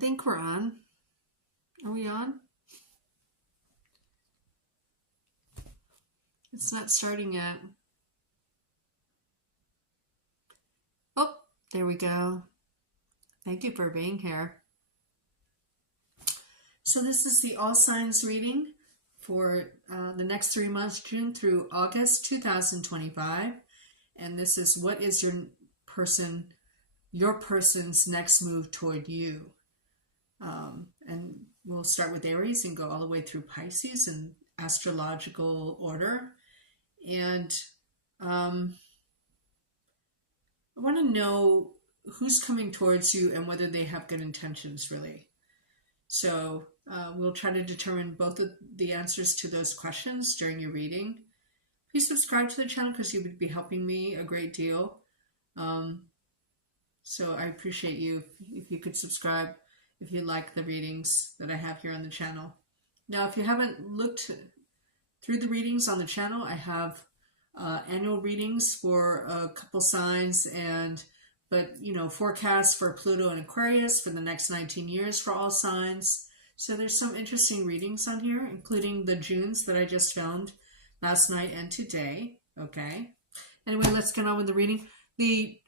think we're on. Are we on? It's not starting yet. Oh, there we go. Thank you for being here. So this is the all signs reading for the next 3 months, June through August 2025. And this is what is your person's next move toward you. And we'll start with Aries and go all the way through Pisces in astrological order. And I want to know who's coming towards you and whether they have good intentions, really. So we'll try to determine both of the answers to those questions during your reading. Please subscribe to the channel because you would be helping me a great deal. So I appreciate you if you could subscribe if you like the readings that I have here on the channel. Now, if you haven't looked through the readings on the channel, I have annual readings for a couple signs but forecasts for Pluto and Aquarius for the next 19 years for all signs. So there's some interesting readings on here, including the Junes that I just found last night and today. Okay. Anyway, let's get on with the reading. The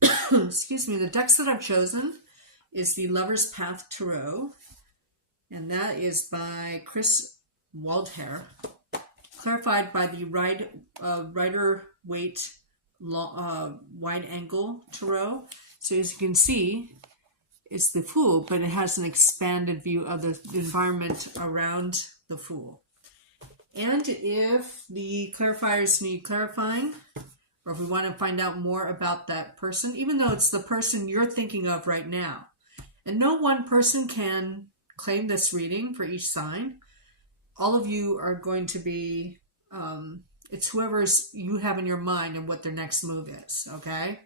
the decks that I've chosen is the Lover's Path Tarot, and that is by Chris Waldherr, clarified by the Rider-Waite wide angle tarot. So as you can see, it's the Fool, but it has an expanded view of the environment around the Fool. And if the clarifiers need clarifying, or if we want to find out more about that person, even though it's the person you're thinking of right now, and no one person can claim this reading for each sign, all of you are going to be, it's whoever's you have in your mind and what their next move is, okay?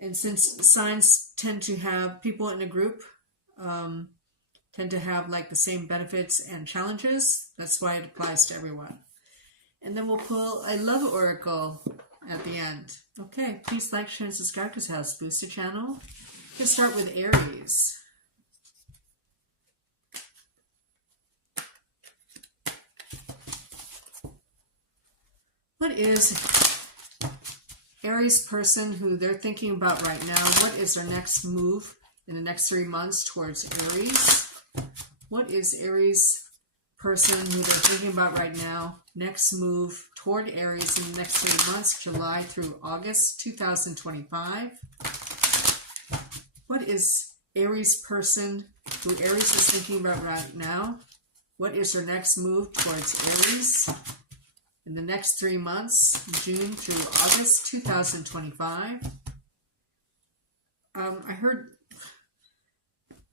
And since signs tend to have people in a group, tend to have like the same benefits and challenges, that's why it applies to everyone. And then we'll pull a love oracle at the end. Okay, please like, share, and subscribe because it helps boost the channel. Let's start with Aries. What is Aries person who they're thinking about right now? What is their next move in the next 3 months towards Aries? What is Aries person who they're thinking about right now? Next move toward Aries in the next 3 months, July through August 2025. What is Aries person who Aries is thinking about right now? What is their next move towards Aries in the next 3 months, June through August 2025? I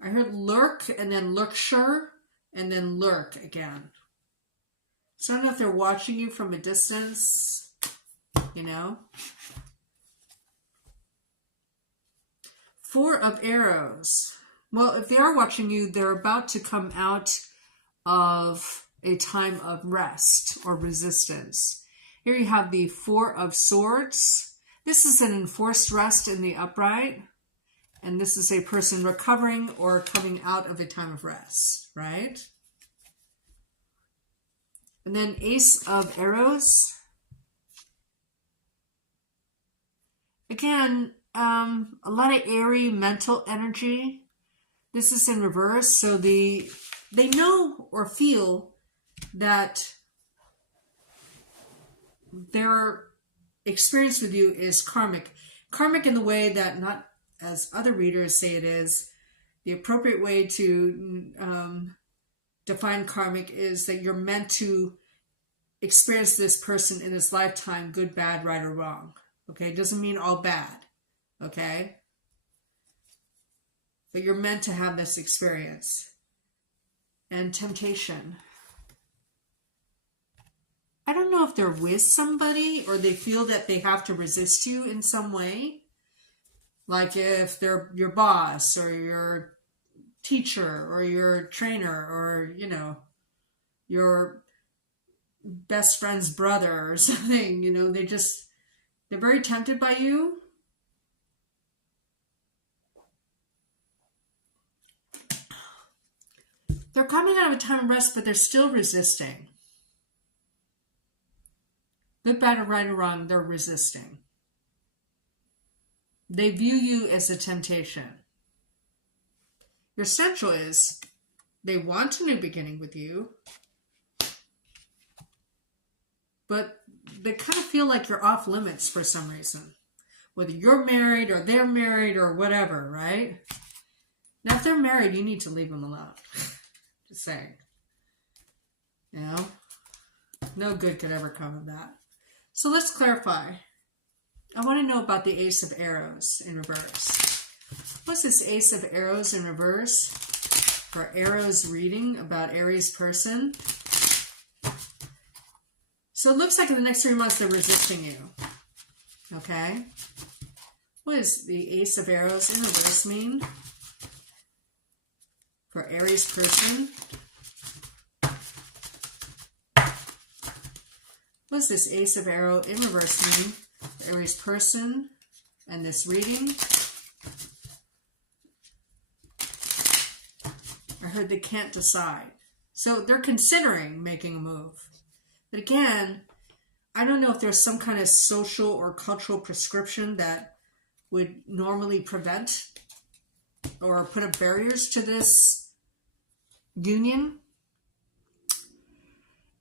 heard lurk and then lurksure and then lurk again. So I don't know if they're watching you from a distance, Four of Arrows. Well, if they are watching you, they're about to come out of a time of rest or resistance. Here you have the Four of Swords. This is an enforced rest in the upright. And this is a person recovering or coming out of a time of rest, right? And then Ace of Arrows. Again, a lot of airy mental energy. This is in reverse. So they know or feel that their experience with you is karmic. Karmic in the way that, not as other readers say it is, the appropriate way to define karmic is that you're meant to experience this person in this lifetime, good, bad, right, or wrong. Okay, it doesn't mean all bad. Okay? But you're meant to have this experience. And temptation. I don't know if they're with somebody or they feel that they have to resist you in some way. Like if they're your boss or your teacher or your trainer or, your best friend's brother or something, they're very tempted by you. They're coming out of a time of rest, but they're still resisting. Good, bad, or right or wrong, they're resisting. They view you as a temptation. Your essential is they want a new beginning with you, but they kind of feel like you're off limits for some reason. Whether you're married or they're married or whatever, right? Now, if they're married, you need to leave them alone. Just saying. You know? No good could ever come of that. So let's clarify. I want to know about the Ace of Arrows in reverse. What's this Ace of Arrows in reverse for Arrows reading about Aries person? So it looks like in the next 3 months they're resisting you. Okay? What does the Ace of Arrows in reverse mean for Aries person? What does this Ace of Arrow in reverse mean for Aries person and this reading? I heard they can't decide. So they're considering making a move. But again, I don't know if there's some kind of social or cultural prescription that would normally prevent or put up barriers to this union.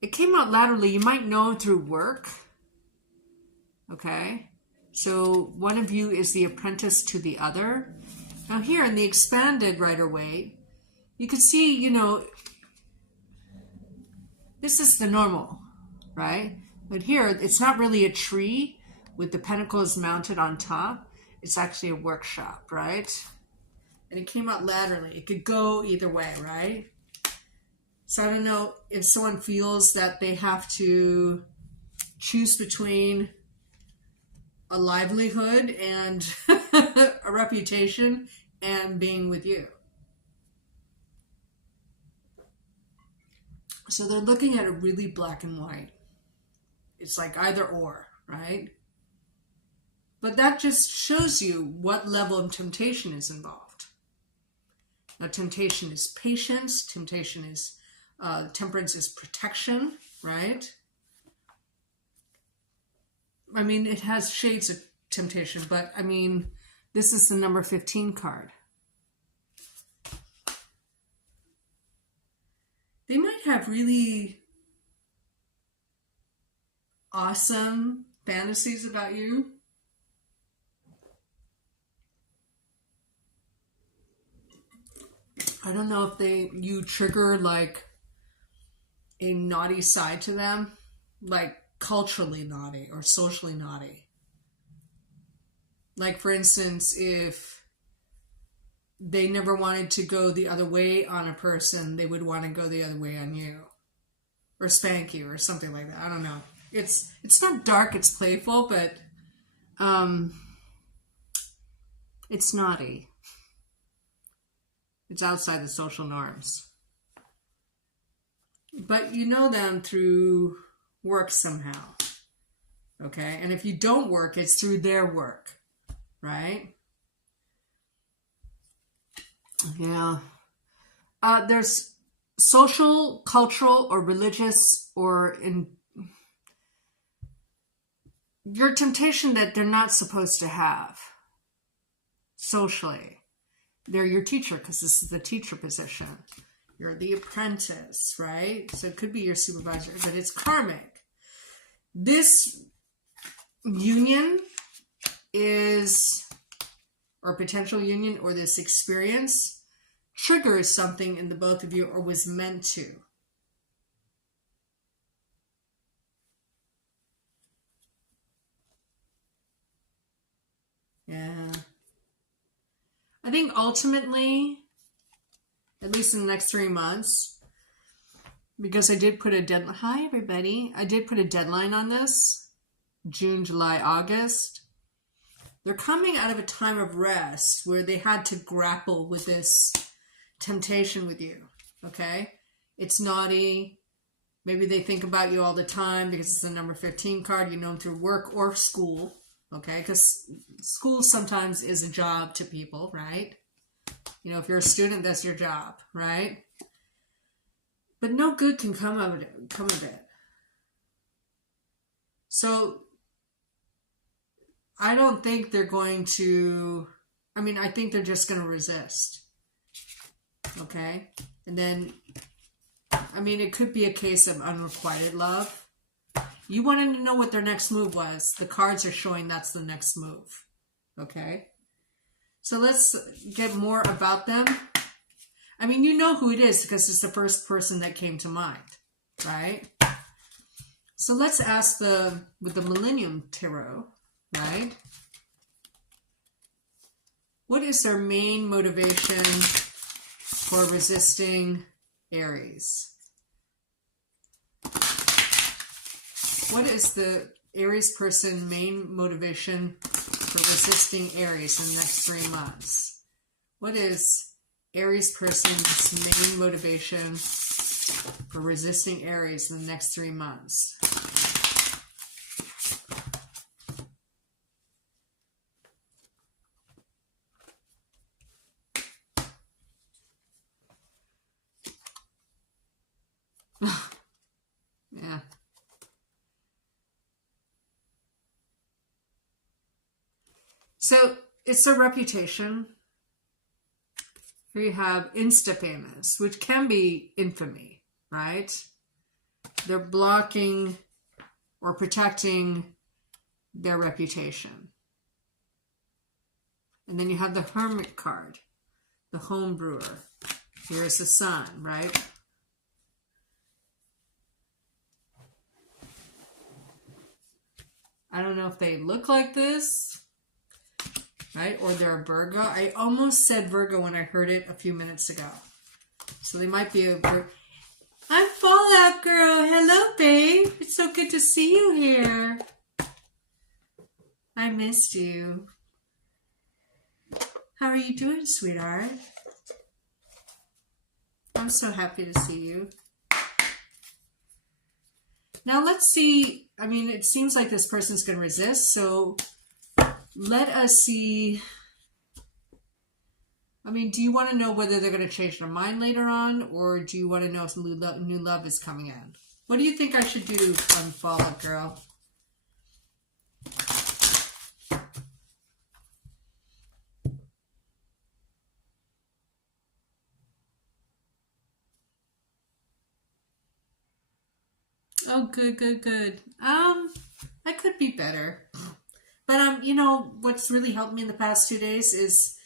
It came out laterally. You might know through work. Okay? So one of you is the apprentice to the other. Now here in the expanded Rider-Waite, you can see, you know, this is the normal, right? But here, it's not really a tree with the pentacles mounted on top. It's actually a workshop, right? And it came out laterally. It could go either way, right? So I don't know if someone feels that they have to choose between a livelihood and a reputation and being with you. So they're looking at it really black and white. It's like either or, right? But that just shows you what level of temptation is involved. Now, temptation is patience. Temptation is, temperance is protection, right? I mean, it has shades of temptation, but I mean, this is the number 15 card. They might have really awesome fantasies about you. I don't know if you trigger like a naughty side to them, like culturally naughty or socially naughty. Like for instance, if they never wanted to go the other way on a person, they would want to go the other way on you. Or spank you or something like that. I don't know. It's not dark, it's playful, but it's naughty. It's outside the social norms. But you know them through work somehow. Okay? And if you don't work, it's through their work. Right? Yeah. There's social, cultural, or religious, or in your temptation that they're not supposed to have socially. They're your teacher because this is the teacher position. You're the apprentice, right? So it could be your supervisor, but it's karmic. This union is, or potential union, or this experience triggers something in the both of you or was meant to. Yeah. I think ultimately, at least in the next 3 months, because I did put a deadline. Hi, everybody. I did put a deadline on this. June, July, August. They're coming out of a time of rest where they had to grapple with this temptation with you. Okay? It's naughty. Maybe they think about you all the time because it's the number 15 card. You know them through work or school. Okay, because school sometimes is a job to people, right? You know, if you're a student, that's your job, right? but no good can come of it. So I don't think they're going to, I think they're just going to resist. Okay? And then, it could be a case of unrequited love. You wanted to know what their next move was. The cards are showing that's the next move. Okay? So let's get more about them. You know who it is because it's the first person that came to mind, right? So let's ask with the Millennium Tarot, right? What is their main motivation for resisting Aries? What is the Aries person main motivation for resisting Aries in the next 3 months? What is Aries person's main motivation for resisting Aries in the next 3 months? Yeah. So it's a reputation. Here you have insta-famous, which can be infamy, right? They're blocking or protecting their reputation. And then you have the Hermit card, the home brewer. Here's the Sun, right? I don't know if they look like this, right? Or they're a Virgo. I almost said Virgo when I heard it a few minutes ago. So they might be a Virgo. I'm Fallout Girl. Hello, babe. It's so good to see you here. I missed you. How are you doing, sweetheart? I'm so happy to see you. Now let's see. It seems like this person's going to resist. So let us see. Do you want to know whether they're going to change their mind later on, or do you want to know if new love is coming in? What do you think I should do, Fallout Girl? Oh, good. I could be better. But, what's really helped me in the past 2 days is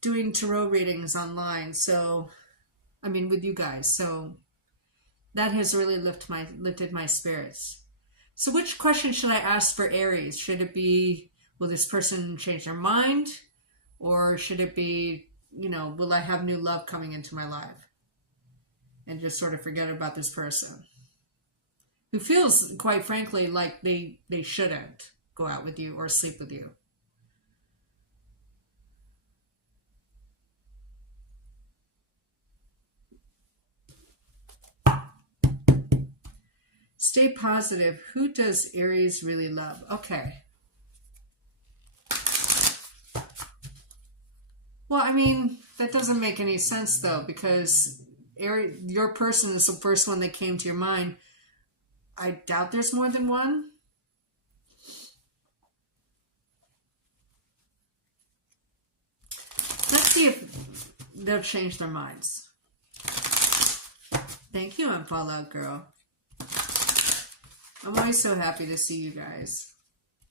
doing tarot readings online. So, with you guys. So, that has really lifted my spirits. So, which question should I ask for Aries? Should it be, will this person change their mind? Or should it be, will I have new love coming into my life? And just sort of forget about this person who feels, quite frankly, like they shouldn't go out with you or sleep with you. Stay positive. Who does Aries really love? Okay. Well, that doesn't make any sense, though, because your person is the first one that came to your mind. I doubt there's more than one. Let's see if they'll change their minds. Thank you, I'm Fallout Girl. I'm always so happy to see you guys.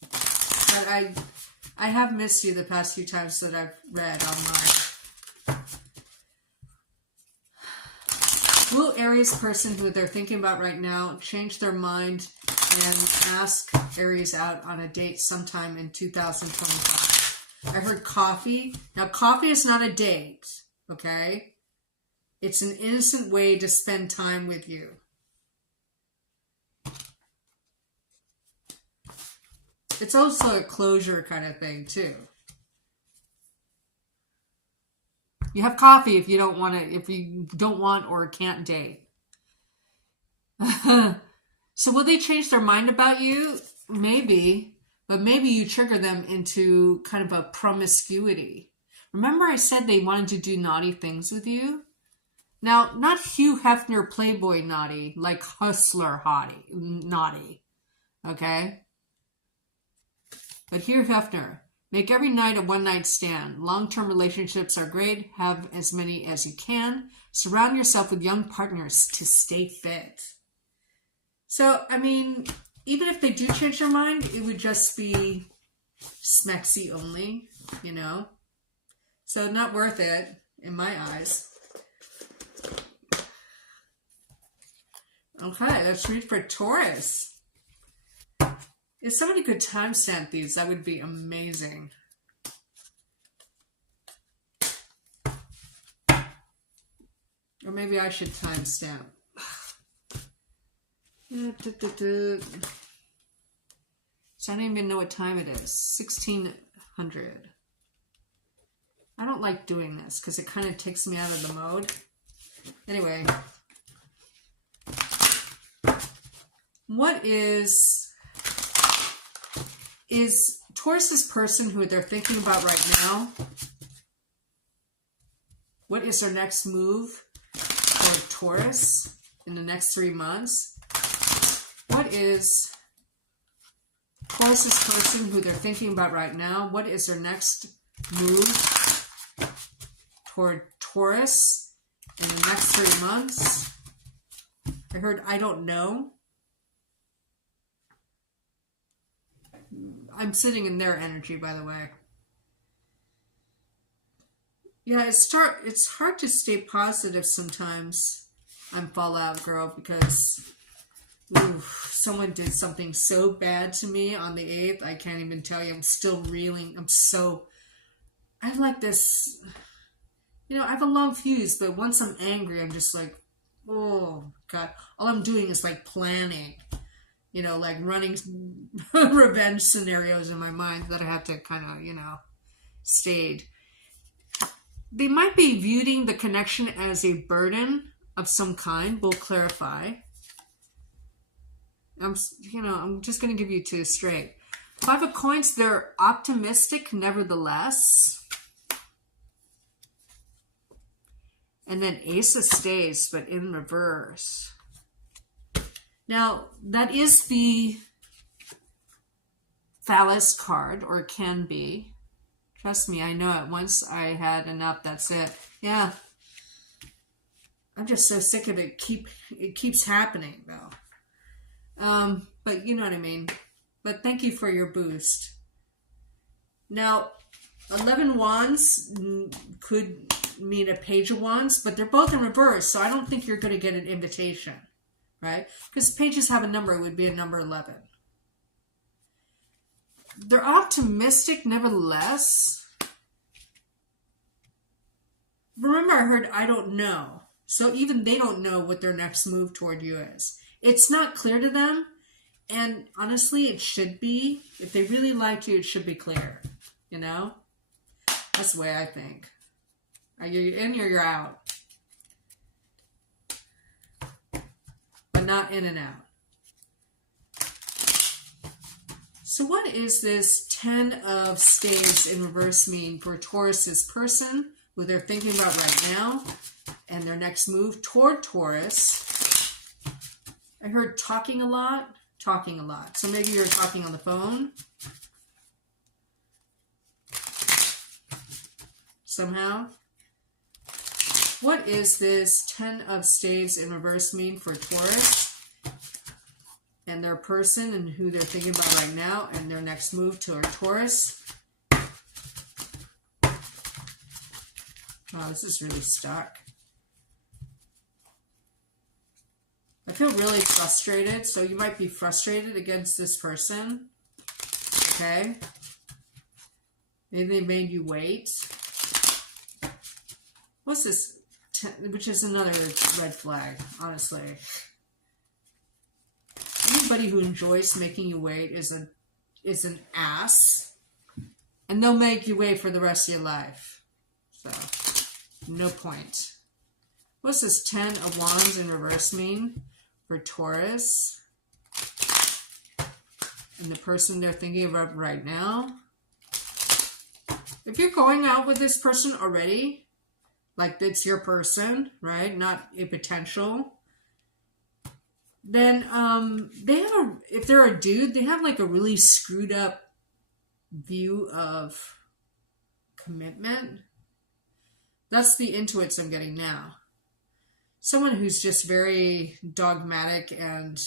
But I have missed you the past few times that I've read online. Will Aries person who they're thinking about right now change their mind and ask Aries out on a date sometime in 2025? I heard coffee. Now, coffee is not a date, okay? It's an innocent way to spend time with you. It's also a closure kind of thing, too. You have coffee if you don't want or can't date. So will they change their mind about you? Maybe, but maybe you trigger them into kind of a promiscuity. Remember I said they wanted to do naughty things with you? Now, not Hugh Hefner Playboy naughty, like hustler hottie, naughty. Okay? But Hugh Hefner, make every night a one-night stand. Long-term relationships are great. Have as many as you can. Surround yourself with young partners to stay fit. So, I mean, even if they do change their mind, it would just be smexy only, you know? So not worth it, in my eyes. Okay, let's read for Taurus. If somebody could timestamp these, that would be amazing. Or maybe I should timestamp. So I don't even know what time it is. 1600. I don't like doing this because it kind of takes me out of the mode. Anyway. What is Taurus's person who they're thinking about right now? What is their next move for Taurus in the next 3 months? What is Taurus's person who they're thinking about right now? What is their next move toward Taurus in the next 3 months? I heard, I don't know. I'm sitting in their energy, by the way. Yeah, it's hard to stay positive sometimes on Fallout Girl because someone did something so bad to me on the 8th. I can't even tell you. I'm still reeling. I have like this, you know, I have a long fuse, but once I'm angry, I'm just like, oh, God. All I'm doing is like planning, you know, like running revenge scenarios in my mind that I have to kind of, you know, stage. They might be viewing the connection as a burden of some kind. We'll clarify. I'm just going to give you 2 straight. 5 of Coins, they're optimistic nevertheless. And then Ace of Spades, but in reverse. Now, that is the phallus card, or it can be. Trust me, I know it. Once I had enough, that's it. Yeah. I'm just so sick of it. It keeps happening, though. But you know what I mean. But thank you for your boost. Now, 11 Wands could mean a Page of Wands, but they're both in reverse, so I don't think you're going to get an invitation, right? Because pages have a number, it would be a number 11. They're optimistic nevertheless. Remember, I heard I don't know. So even they don't know what their next move toward you is. It's not clear to them. And honestly, it should be. If they really liked you, it should be clear. You know? That's the way I think. You're in or you're out. But not in and out. So what is this 10 of Spades in reverse mean for Taurus's person, who they're thinking about right now, and their next move toward Taurus? I heard talking a lot. So maybe you're talking on the phone. Somehow. What is this 10 of Spades in reverse mean for Taurus and their person and who they're thinking about right now and their next move toward Taurus? Wow, this is really stuck. I feel really frustrated, so you might be frustrated against this person. Okay? Maybe they made you wait. What's this? Which is another red flag, honestly. Anybody who enjoys making you wait is an ass. And they'll make you wait for the rest of your life. So, no point. What's this 10 of Wands in reverse mean for Taurus? And the person they're thinking about right now? If you're going out with this person already, like it's your person, right? Not a potential. Then they have if they're a dude, they have like a really screwed up view of commitment. That's the intuits I'm getting now. Someone who's just very dogmatic and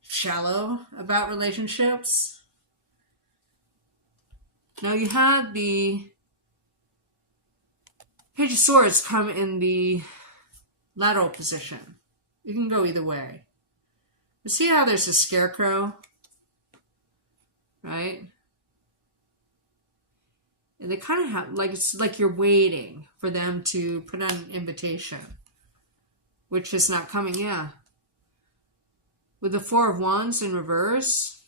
shallow about relationships. Now you had the Page of Swords come in the lateral position. You can go either way. You see how there's a scarecrow? Right? And they kind of have, like, it's like you're waiting for them to put out an invitation, which is not coming, yeah. With the Four of Wands in reverse,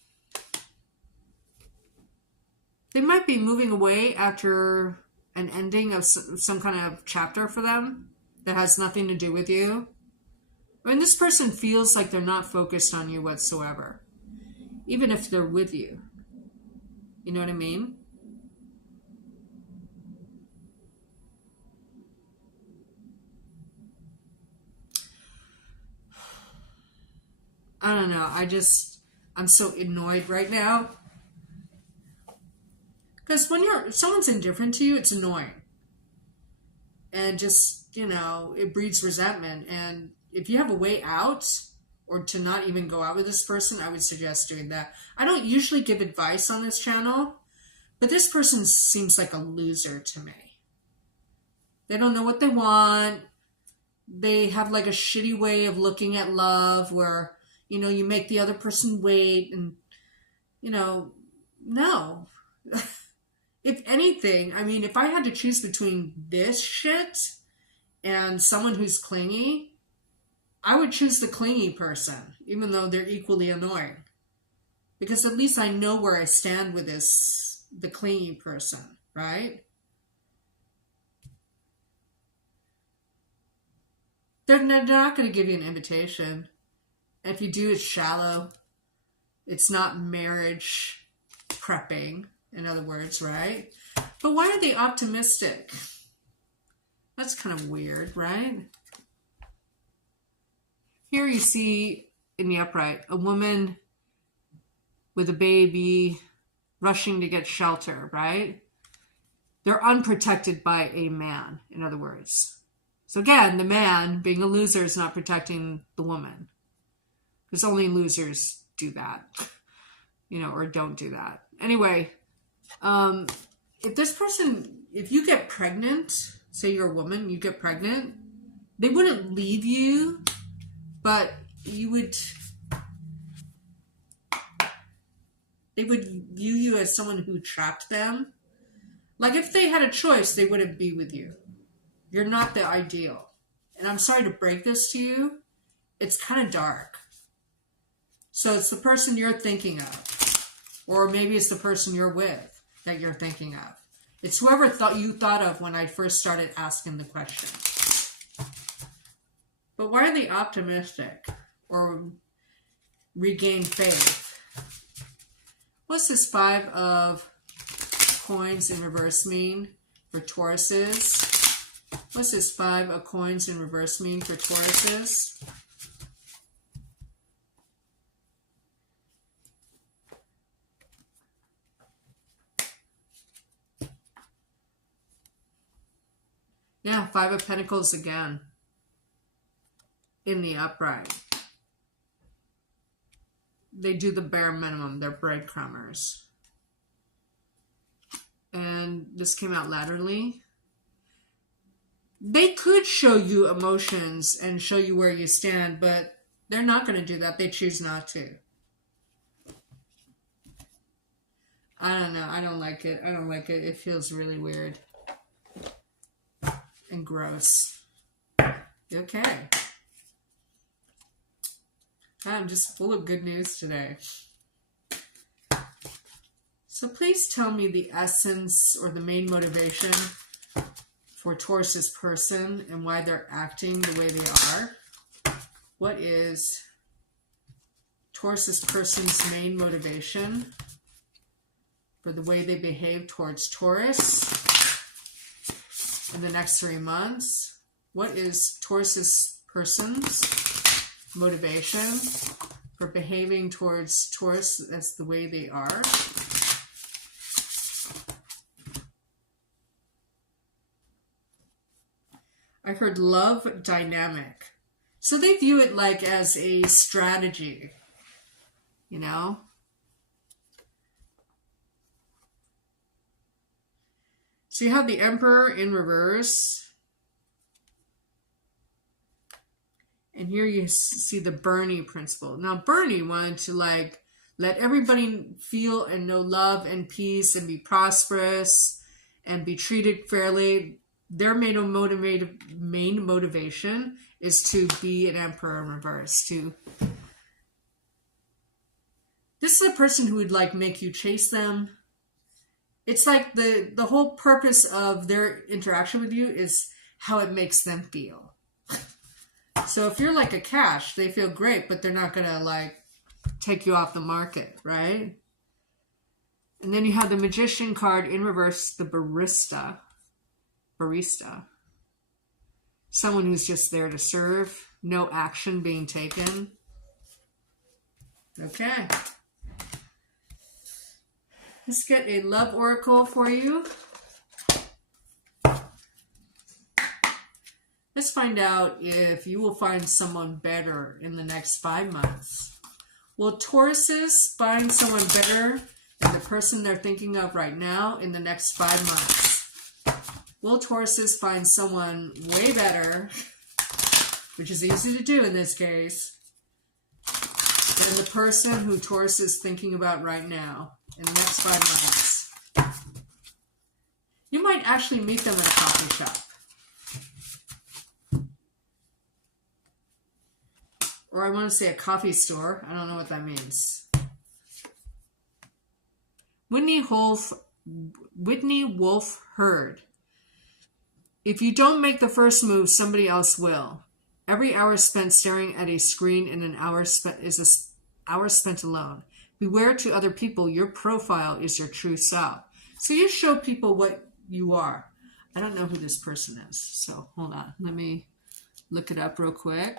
they might be moving away after an ending of some kind of chapter for them that has nothing to do with you. I mean, this person feels like they're not focused on you whatsoever, even if they're with you. You know what I mean? I don't know. I'm so annoyed right now. Because when someone's indifferent to you, it's annoying. And just, it breeds resentment. And if you have a way out, or to not even go out with this person, I would suggest doing that. I don't usually give advice on this channel, but this person seems like a loser to me. They don't know what they want. They have like a shitty way of looking at love where, you make the other person wait and, no. If anything, I mean, if I had to choose between this shit and someone who's clingy, I would choose the clingy person, even though they're equally annoying. Because at least I know where I stand with the clingy person, right? They're not going to give you an invitation. And if you do, it's shallow. It's not marriage prepping, in other words, right? But why are they optimistic? That's kind of weird, right? Here you see in the upright a woman with a baby rushing to get shelter, right? They're unprotected by a man, in other words. So again, the man, being a loser, is not protecting the woman. Because only losers do that, or don't do that. Anyway, if you get pregnant, say you're a woman, you get pregnant, they wouldn't leave you, but they would view you as someone who trapped them. Like if they had a choice, they wouldn't be with you. You're not the ideal. And I'm sorry to break this to you. It's kind of dark. So it's the person you're thinking of. Or maybe it's the person you're with that you're thinking of. It's whoever you thought of when I first started asking the question. But why are they optimistic or regain faith? What's this 5 of coins in reverse mean for Tauruses? What's this 5 of coins in reverse mean for Tauruses? Yeah, 5 of Pentacles again. In the upright. They do the bare minimum. They're breadcrumbers. And this came out laterally. They could show you emotions and show you where you stand, but they're not going to do that. They choose not to. I don't know. I don't like it. I don't like it. It feels really weird. And gross. Okay. I'm just full of good news today. So please tell me the essence or the main motivation for Taurus's person and why they're acting the way they are. What is Taurus's person's main motivation for the way they behave towards Taurus? in the next 3 months. What is Taurus person's motivation for behaving towards Taurus as the way they are? I heard love dynamic. So they view it like as a strategy, you know? So you have the Emperor in reverse. And here you see the Bernie principle. Now Bernie wanted to like let everybody feel and know love and peace and be prosperous and be treated fairly. Their main motivation is to be an Emperor in reverse. This is a person who would like make you chase them. It's like the whole purpose of their interaction with you is how it makes them feel. So if you're like a cash, they feel great, but they're not going to like take you off the market, right? And then you have the Magician card in reverse, the barista. Someone who's just there to serve, no action being taken. Okay. Let's get a love oracle for you. Let's find out if you will find someone better in the next 5 months. Will Tauruses find someone better than the person they're thinking of right now in the next 5 months? Will Tauruses find someone way better, which is easy to do in this case, than the person who Taurus is thinking about right now in the next 5 months? You might actually meet them at a coffee shop. Or I want to say a coffee store. I don't know what that means. Whitney Wolf Heard. If you don't make the first move, somebody else will. Every hour spent staring at a screen and an hour spent is an hour spent alone. Beware to other people, your profile is your true self. So you show people what you are. I don't know who this person is, so hold on. Let me look it up real quick.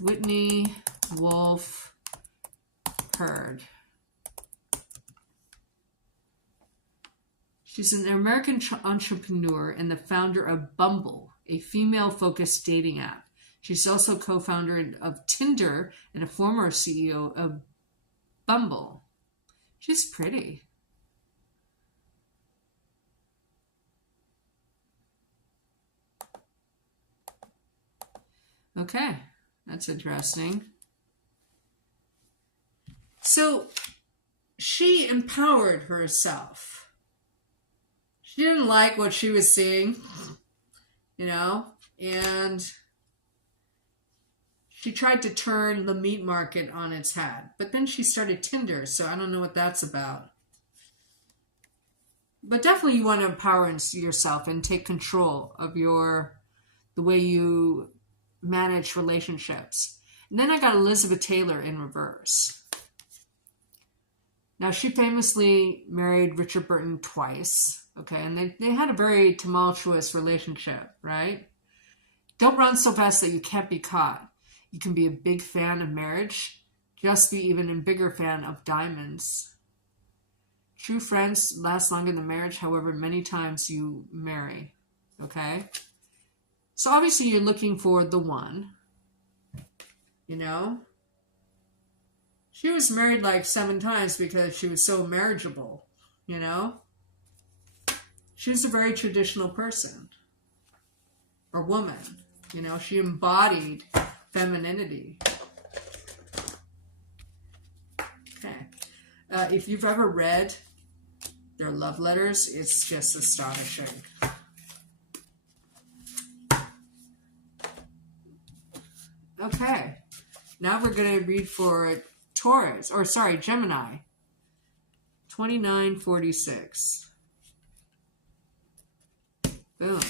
Whitney Wolf Heard. She's an American entrepreneur and the founder of Bumble, a female-focused dating app. She's also co-founder of Tinder and a former CEO of Bumble. She's pretty. Okay, that's interesting. So she empowered herself. She didn't like what she was seeing, you know, and she tried to turn the meat market on its head. But then she started Tinder, so I don't know what that's about. But definitely you want to empower yourself and take control of the way you manage relationships. And then I got Elizabeth Taylor in reverse. Now, she famously married Richard Burton twice, okay? And they had a very tumultuous relationship, right? Don't run so fast that you can't be caught. You can be a big fan of marriage, just be even a bigger fan of diamonds. True friends last longer than marriage, however many times you marry, okay? So obviously you're looking for the one, you know? She was married like 7 times because she was so marriageable, you know? She was a very traditional person or woman, you know? She embodied femininity. Okay. If you've ever read their love letters, it's just astonishing. Okay. Now we're going to read for Taurus, or sorry, Gemini. 2946. Boom.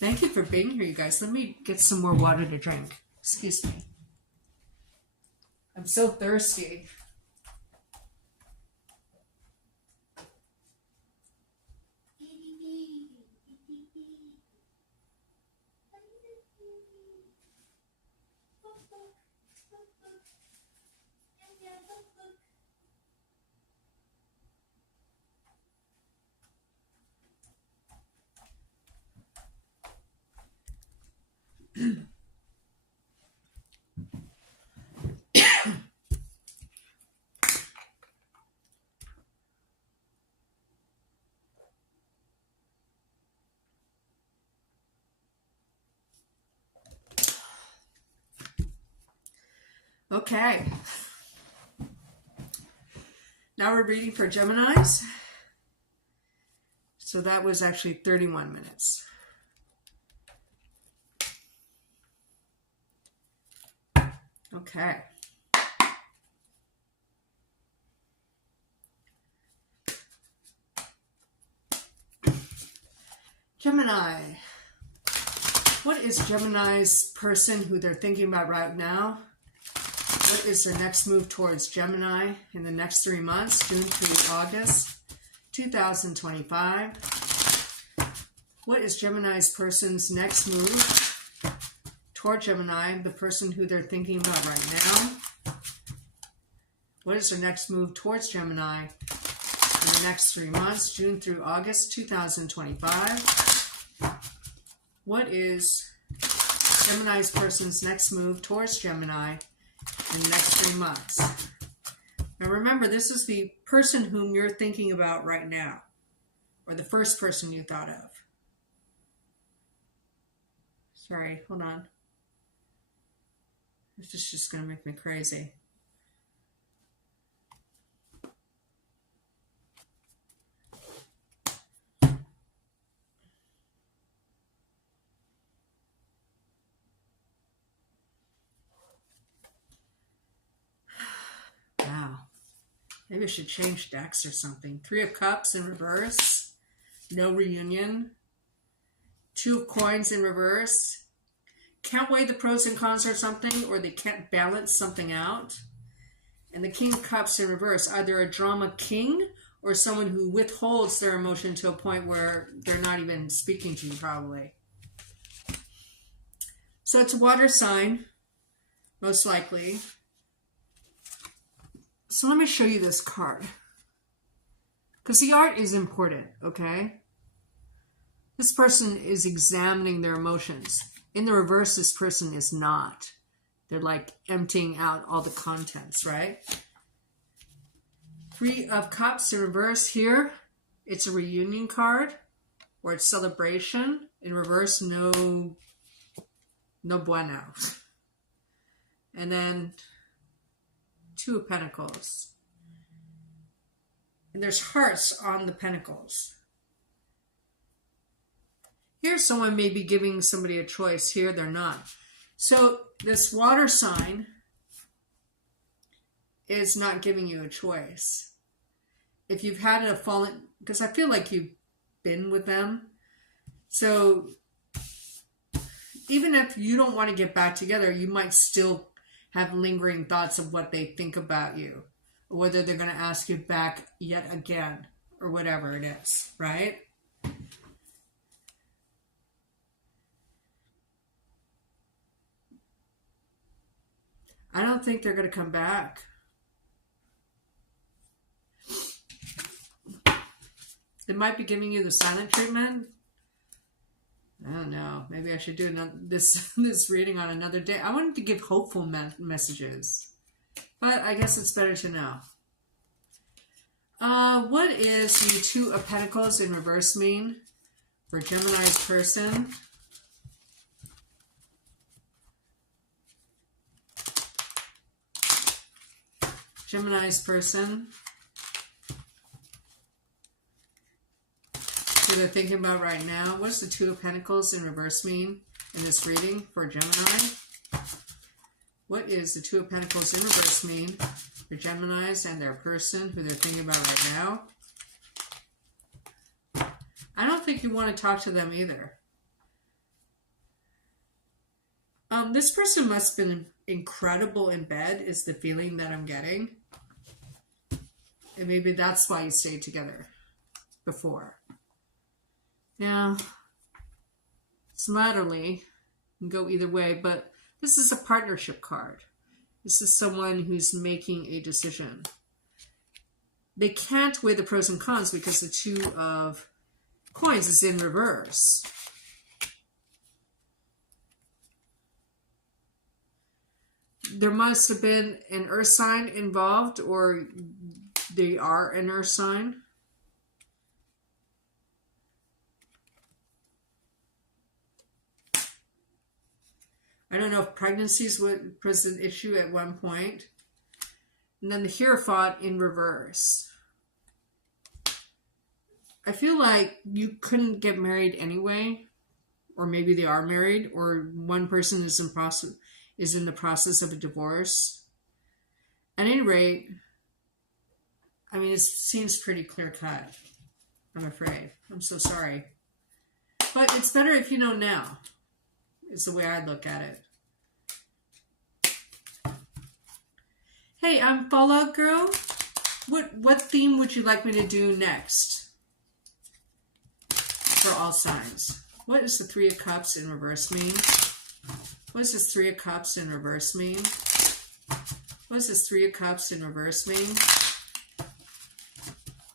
Thank you for being here, you guys. Let me get some more water to drink. Excuse me. I'm so thirsty. Okay. Now we're reading for Geminis. So that was actually 31 minutes. Okay. Gemini. What is Gemini's person who they're thinking about right now? What is their next move towards Gemini in the next 3 months, June through August 2025? What is Gemini's person's next move toward Gemini, the person who they're thinking about right now? What is their next move towards Gemini in the next 3 months, June through August 2025? What is Gemini's person's next move towards Gemini in the next 3 months? Now remember, this is the person whom you're thinking about right now, or the first person you thought of. Sorry, hold on. This is just going to make me crazy. Wow. Maybe I should change decks or something. 3 of Cups in reverse. No reunion. 2 of Coins in reverse. Can't weigh the pros and cons or something, or they can't balance something out. And the King of Cups in reverse. Either a drama king or someone who withholds their emotion to a point where they're not even speaking to you, probably. So it's a water sign, most likely. So let me show you this card. Because the art is important, okay? This person is examining their emotions. In the reverse, this person is not. They're like emptying out all the contents, right? 3 of Cups in reverse here. It's a reunion card, or it's celebration. In reverse, no bueno. And then 2 of Pentacles. And there's hearts on the Pentacles. Here someone may be giving somebody a choice. Here they're not. So this water sign is not giving you a choice. If you've had a fallen, because I feel like you've been with them. So even if you don't want to get back together, you might still have lingering thoughts of what they think about you, or whether they're going to ask you back yet again, or whatever it is, right? I don't think they're going to come back. They might be giving you the silent treatment. I don't know. Maybe I should do this reading on another day. I wanted to give hopeful messages, but I guess it's better to know. What is the 2 of Pentacles in reverse mean for Gemini's person? Gemini's person. Who they're thinking about right now. What does the 2 of Pentacles in reverse mean in this reading for Gemini? What is the 2 of Pentacles in reverse mean for Geminis and their person who they're thinking about right now? I don't think you want to talk to them either. This person must have been incredible in bed, is the feeling that I'm getting. And maybe that's why you stayed together before. Now, it's laterally, can go either way, but this is a partnership card. This is someone who's making a decision. They can't weigh the pros and cons because the Two of Coins is in reverse. There must have been an earth sign involved, or they are an earth sign. I don't know if pregnancies was an issue at one point. And then the Hierophant in reverse. I feel like you couldn't get married anyway. Or maybe they are married. Or one person is in the process of a divorce. At any rate, I mean, it seems pretty clear cut. I'm afraid. I'm so sorry. But it's better if you know now. Is the way I look at it. Hey, I'm Fallout Girl. What theme would you like me to do next? For all signs. What does the Three of Cups in reverse mean? What does this Three of Cups in reverse mean? What does this Three of Cups in reverse mean?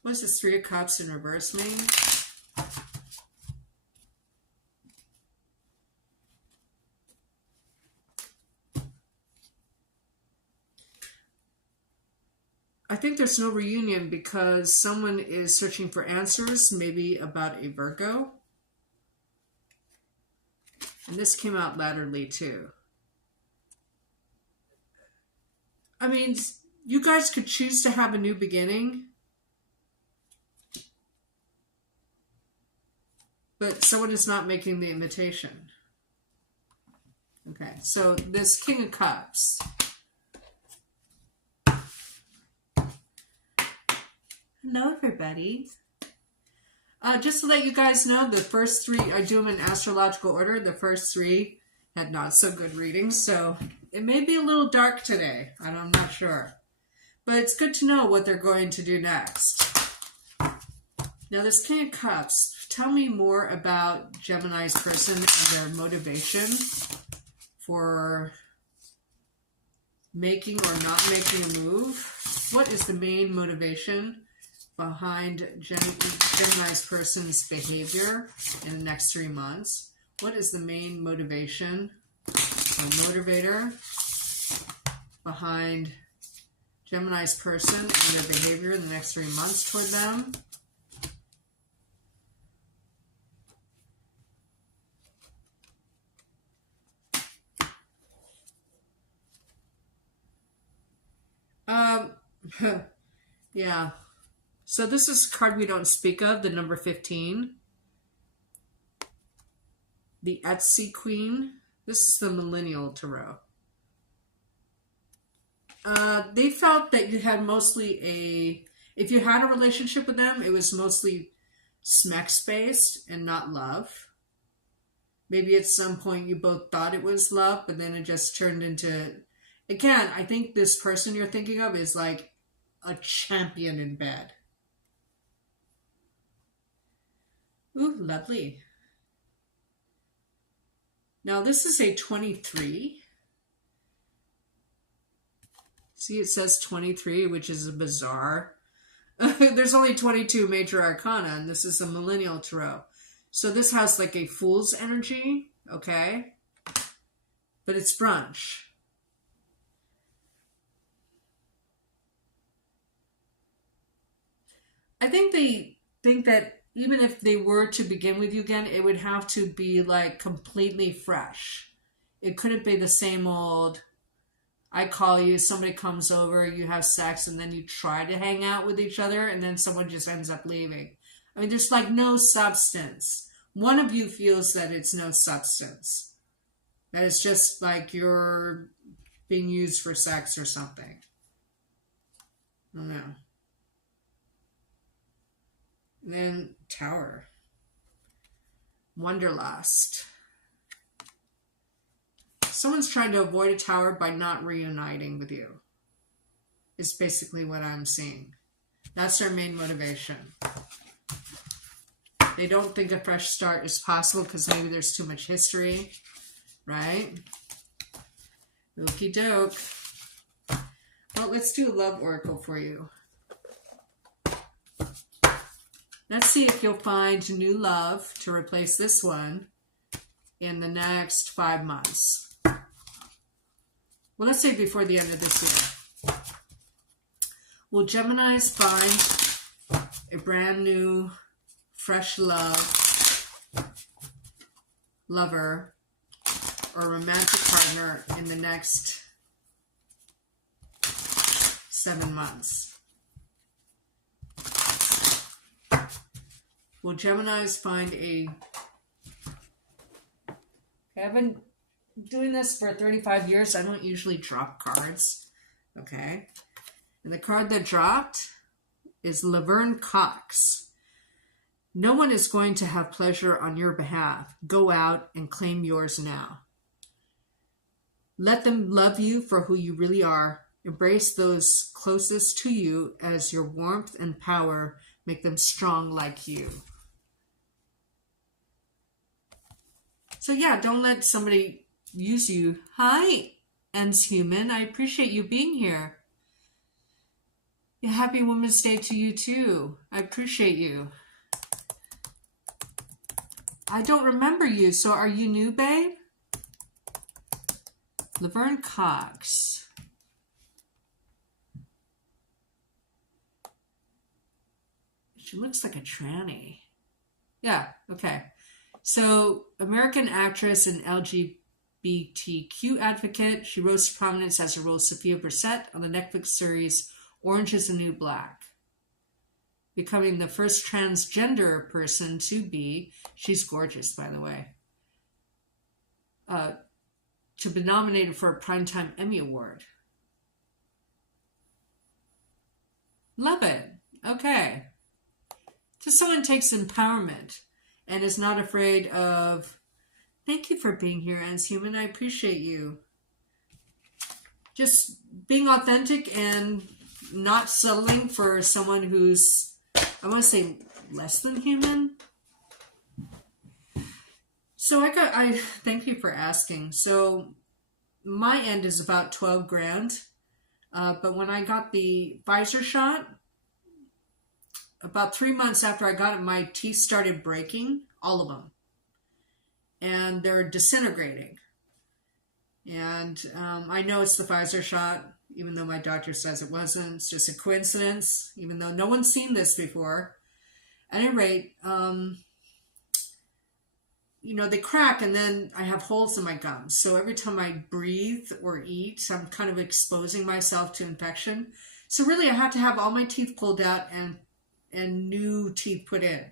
What does this Three of Cups in reverse mean? I think there's no reunion because someone is searching for answers, maybe about a Virgo. And this came out laterally too. I mean, you guys could choose to have a new beginning. But someone is not making the invitation. Okay, so this King of Cups. Hello, everybody. Just to let you guys know, the first three, I do them in astrological order. The first three had not so good readings, so it may be a little dark today. I'm not sure. But it's good to know what they're going to do next. Now, this King of Cups, tell me more about Gemini's person and their motivation for making or not making a move. What is the main motivation behind Gemini's person's behavior in the next 3 months? What is the main motivation or motivator behind Gemini's person and their behavior in the next 3 months toward them? Yeah. So this is a card we don't speak of, the number 15. The Etsy Queen. This is the Millennial Tarot. They felt that you had mostly if you had a relationship with them, it was mostly sex-based and not love. Maybe at some point you both thought it was love, but then it just turned into, again, I think this person you're thinking of is like a champion in bed. Ooh, lovely. Now this is a 23. See, it says 23, which is a bizarre. There's only 22 major arcana, and this is a Millennial Tarot. So this has like a fool's energy, okay? But it's brunch. I think they think that even if they were to begin with you again, it would have to be like completely fresh. It couldn't be the same old, I call you, somebody comes over, you have sex, and then you try to hang out with each other, and then someone just ends up leaving. I mean, there's like no substance. One of you feels that it's no substance. That it's just like you're being used for sex or something. I don't know. And then Tower. Wanderlust. Someone's trying to avoid a tower by not reuniting with you. Is basically what I'm seeing. That's their main motivation. They don't think a fresh start is possible because maybe there's too much history, right? Okie doke. Well, let's do a love oracle for you. Let's see if you'll find new love to replace this one in the next 5 months. Well, let's say before the end of this year. Will Geminis find a brand new, fresh lover, or romantic partner in the next 7 months? Will Geminis find a... I've been doing this for 35 years. I don't usually drop cards. Okay. And the card that dropped is Laverne Cox. No one is going to have pleasure on your behalf. Go out and claim yours now. Let them love you for who you really are. Embrace those closest to you as your warmth and power make them strong like you. So yeah, don't let somebody use you. Hi, Ens Human. I appreciate you being here. Yeah, happy Women's Day to you too. I appreciate you. I don't remember you, so are you new, babe? Laverne Cox. She looks like a tranny. Yeah, okay. So, American actress and LGBTQ advocate. She rose to prominence as the role of Sophia Brissett on the Netflix series Orange is the New Black. Becoming the first transgender person to be, she's gorgeous, by the way, to be nominated for a Primetime Emmy Award. Love it. Okay. Just someone takes empowerment and is not afraid of... Thank you for being here, Ans Human. I appreciate you. Just being authentic and not settling for someone who's, I want to say, less than human. So I thank you for asking. So my end is about 12 grand. But when I got the Pfizer shot, about 3 months after I got it, my teeth started breaking, all of them. And they're disintegrating. And I know it's the Pfizer shot, even though my doctor says it wasn't. It's just a coincidence, even though no one's seen this before. At any rate, they crack, and then I have holes in my gums. So every time I breathe or eat, I'm kind of exposing myself to infection. So really, I have to have all my teeth pulled out and new teeth put in.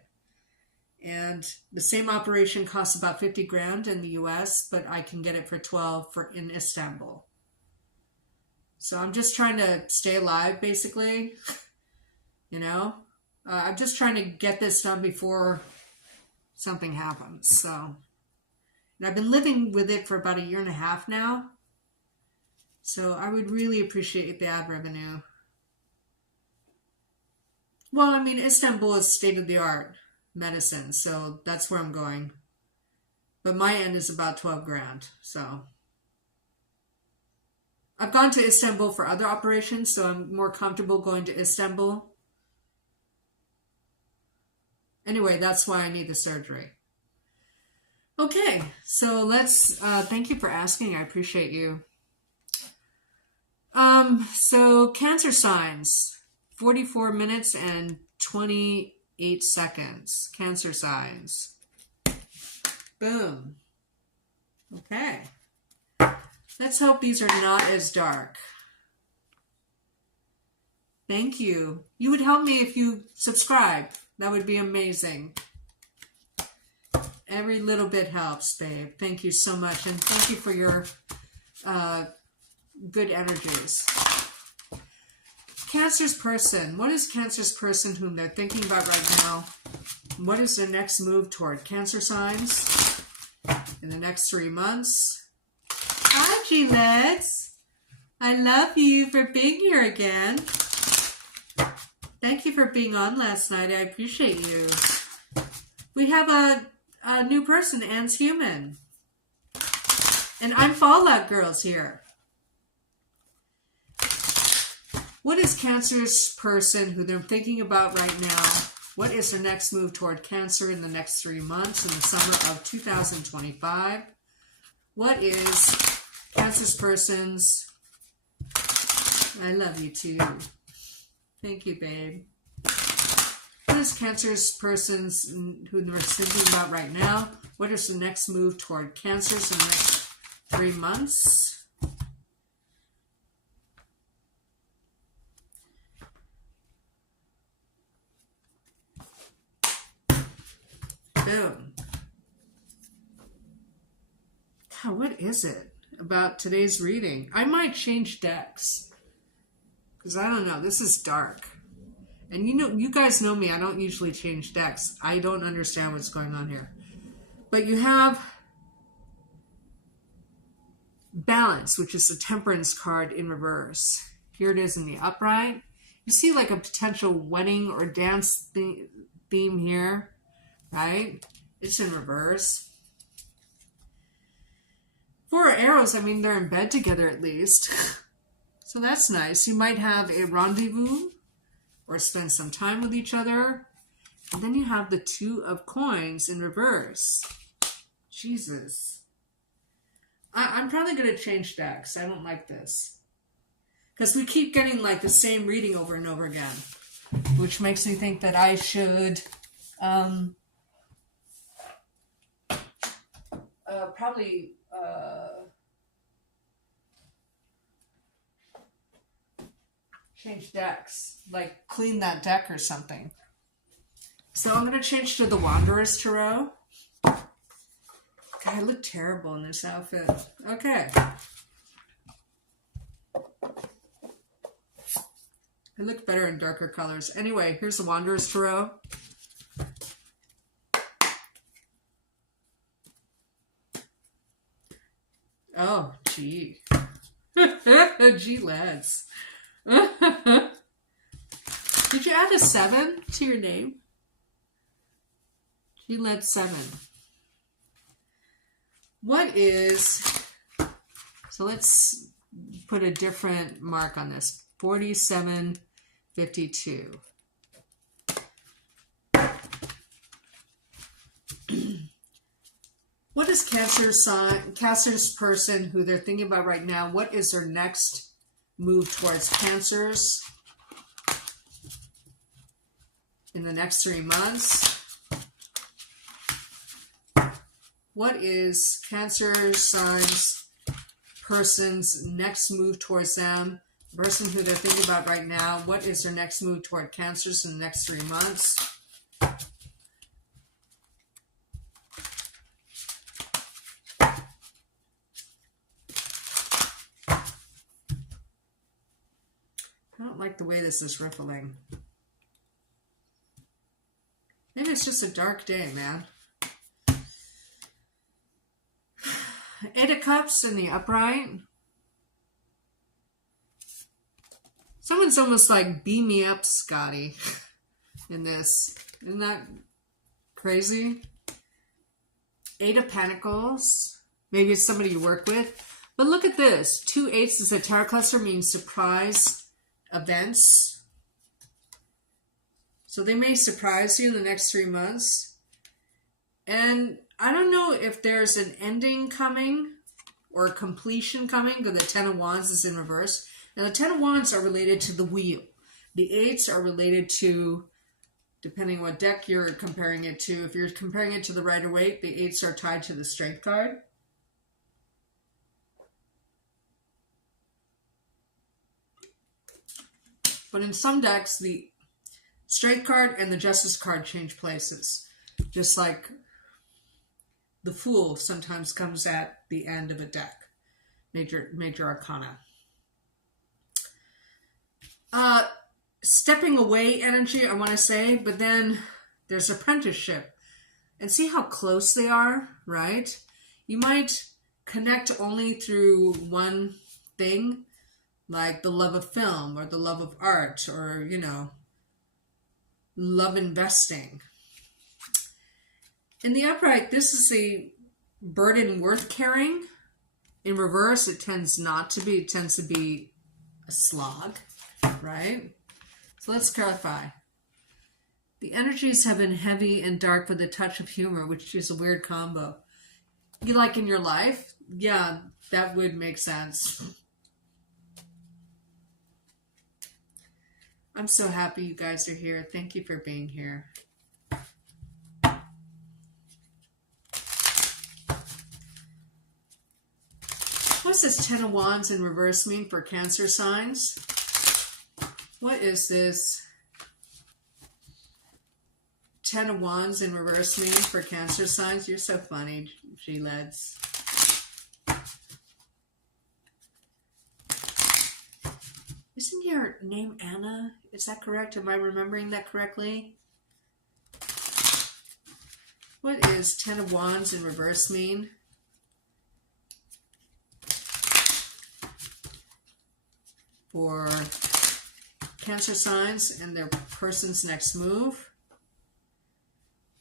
And the same operation costs about 50 grand in the US, but I can get it for 12 in Istanbul. So I'm just trying to stay alive, basically. I'm just trying to get this done before something happens. So, and I've been living with it for about 1.5 years now. So I would really appreciate the ad revenue. Well, I mean, Istanbul is state-of-the-art medicine, so that's where I'm going. But my end is about 12 grand, so. I've gone to Istanbul for other operations, so I'm more comfortable going to Istanbul. Anyway, that's why I need the surgery. Okay, so let's, thank you for asking. I appreciate you. So Cancer signs, 44 minutes and 28 seconds. Cancer signs. Boom. Okay. Let's hope these are not as dark. Thank you. You would help me if you subscribe. That would be amazing. Every little bit helps, babe. Thank you so much. And thank you for your good energies. Cancer's person. What is Cancer's person whom they're thinking about right now? What is their next move toward Cancer signs in the next 3 months? G-Legs. I love you for being here again. Thank you for being on last night. I appreciate you. We have a new person, Anne's Human. And I'm Fallout Girls here. What is Cancer's person who they're thinking about right now? What is their next move toward Cancer in the next 3 months in the summer of 2025? What is Cancer's person's... I love you too. Thank you, babe. What is Cancer's person's who they're thinking about right now? What is the next move toward Cancer's in the next 3 months? Boom. God, what is it about today's reading? I might change decks. Because I don't know, this is dark. And you guys know me, I don't usually change decks. I don't understand what's going on here. But you have Balance, which is the Temperance card in reverse. Here it is in the upright. You see like a potential wedding or dance theme here, right? It's in reverse. 4 arrows, I mean, they're in bed together at least. So that's nice. You might have a rendezvous or spend some time with each other. And then you have the 2 of coins in reverse. Jesus. I'm probably going to change decks. I don't like this. Because we keep getting like the same reading over and over again. Which makes me think that I should probably... change decks, like clean that deck or something. So I'm going to change to the Wanderer's Tarot. God, I look terrible in this outfit. Okay. I look better in darker colors. Anyway, here's the Wanderer's Tarot. Oh, gee. Gee, lads. Did you add a 7 to your name? She led 7. What is... So let's put a different mark on this. 4752. What is Cancer's person who they're thinking about right now? What is their next move towards Cancer's in the next 3 months? What is Cancer sign's person's next move towards them? The person who they're thinking about right now, what is their next move toward Cancer's in the next 3 months? I don't like the way this is rippling. Maybe it's just a dark day, man. 8 of Cups in the upright. Someone's almost like, beam me up, Scotty, in this. Isn't that crazy? 8 of Pentacles. Maybe it's somebody you work with. But look at this. 2 8s as a tarot cluster means surprise events. So they may surprise you in the next 3 months. And I don't know if there's an ending coming or a completion coming, because the 10 of Wands is in reverse. Now, the 10 of Wands are related to the wheel. The 8s are related to, depending what deck you're comparing it to. If you're comparing it to the Rider-Waite, the 8s are tied to the Strength card. But in some decks, the Strength card and the Justice card change places. Just like the Fool sometimes comes at the end of a deck. Major Arcana. Stepping away energy, I want to say, but then there's apprenticeship. And see how close they are, right? You might connect only through one thing, like the love of film or the love of art or, you know, love investing. In the upright, this is a burden worth carrying. In reverse, it tends not to be. It tends to be a slog, right? So let's clarify. The energies have been heavy and dark with a touch of humor, which is a weird combo. You like in your life? Yeah, that would make sense. I'm so happy you guys are here. Thank you for being here. What does this Ten of Wands in reverse mean for Cancer signs? What is this Ten of Wands in reverse mean for Cancer signs? You're so funny, G-Leds. Isn't your name Anna? Is that correct? Am I remembering that correctly? What is Ten of Wands in reverse mean? For Cancer signs and their person's next move.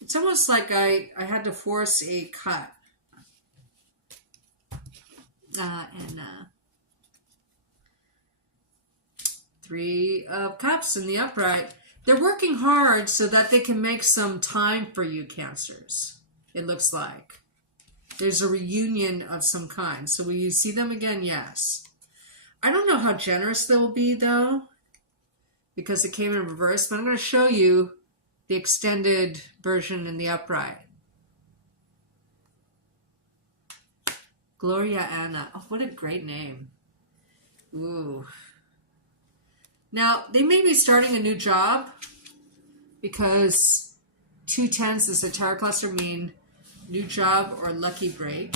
It's almost like I had to force a cut. Three of Cups in the upright. They're working hard so that they can make some time for you, Cancers. It looks like. There's a reunion of some kind. So will you see them again? Yes. I don't know how generous they will be, though, because it came in reverse. But I'm going to show you the extended version in the upright. Gloria Anna. Oh, what a great name. Ooh. Now, they may be starting a new job because 2 10s as a tarot cluster mean new job or lucky break.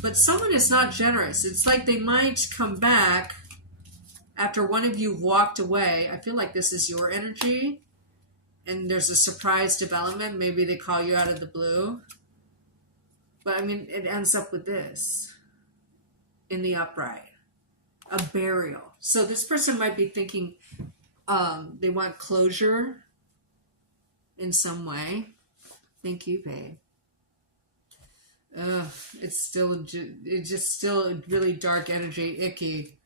But someone is not generous. It's like they might come back after one of you walked away. I feel like this is your energy. And there's a surprise development. Maybe they call you out of the blue. But I mean, it ends up with this. In the upright. A burial. So this person might be thinking they want closure in some way. Thank you, babe. It's just still really dark energy, icky.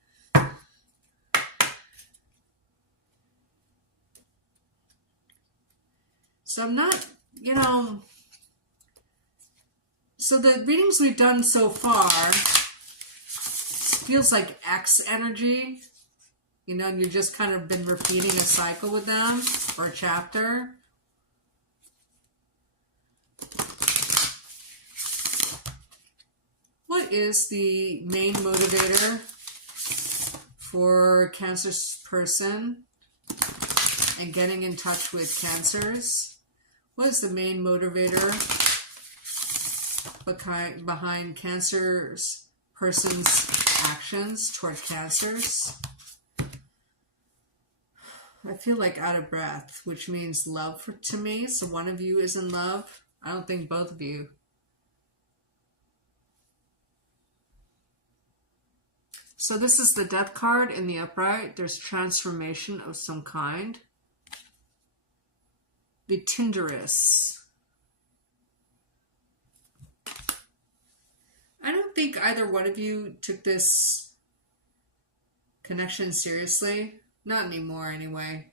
So I'm not, you know, so the readings we've done so far feels like X energy, you know, and you've just kind of been repeating a cycle with them or a chapter. What is the main motivator for Cancer's person and getting in touch with Cancers? What is the main motivator behind Cancer's person's actions toward Cancers? I feel like out of breath, which means love to me. So one of you is in love. I don't think both of you. So this is the Death card in the upright. There's transformation of some kind. The Tinderess. I don't think either one of you took this connection seriously. Not anymore, anyway.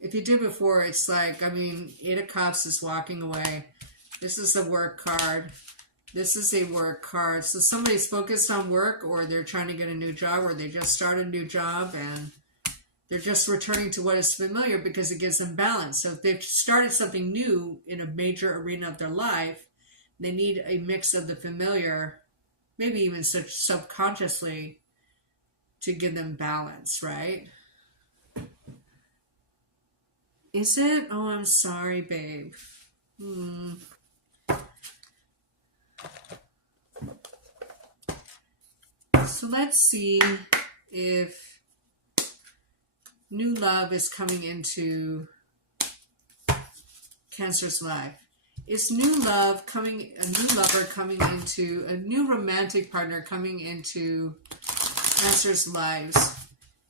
If you did before, it's like, I mean, 8 of Cups is walking away. This is a work card. This is a work card. So somebody's focused on work, or they're trying to get a new job, or they just started a new job, and they're just returning to what is familiar because it gives them balance. So if they've started something new in a major arena of their life, they need a mix of the familiar, maybe even such subconsciously, to give them balance, right? Is it? Oh, I'm sorry, babe. So let's see if new love is coming into Cancer's life. Is new love coming, a new lover coming into, a new romantic partner coming into Cancer's lives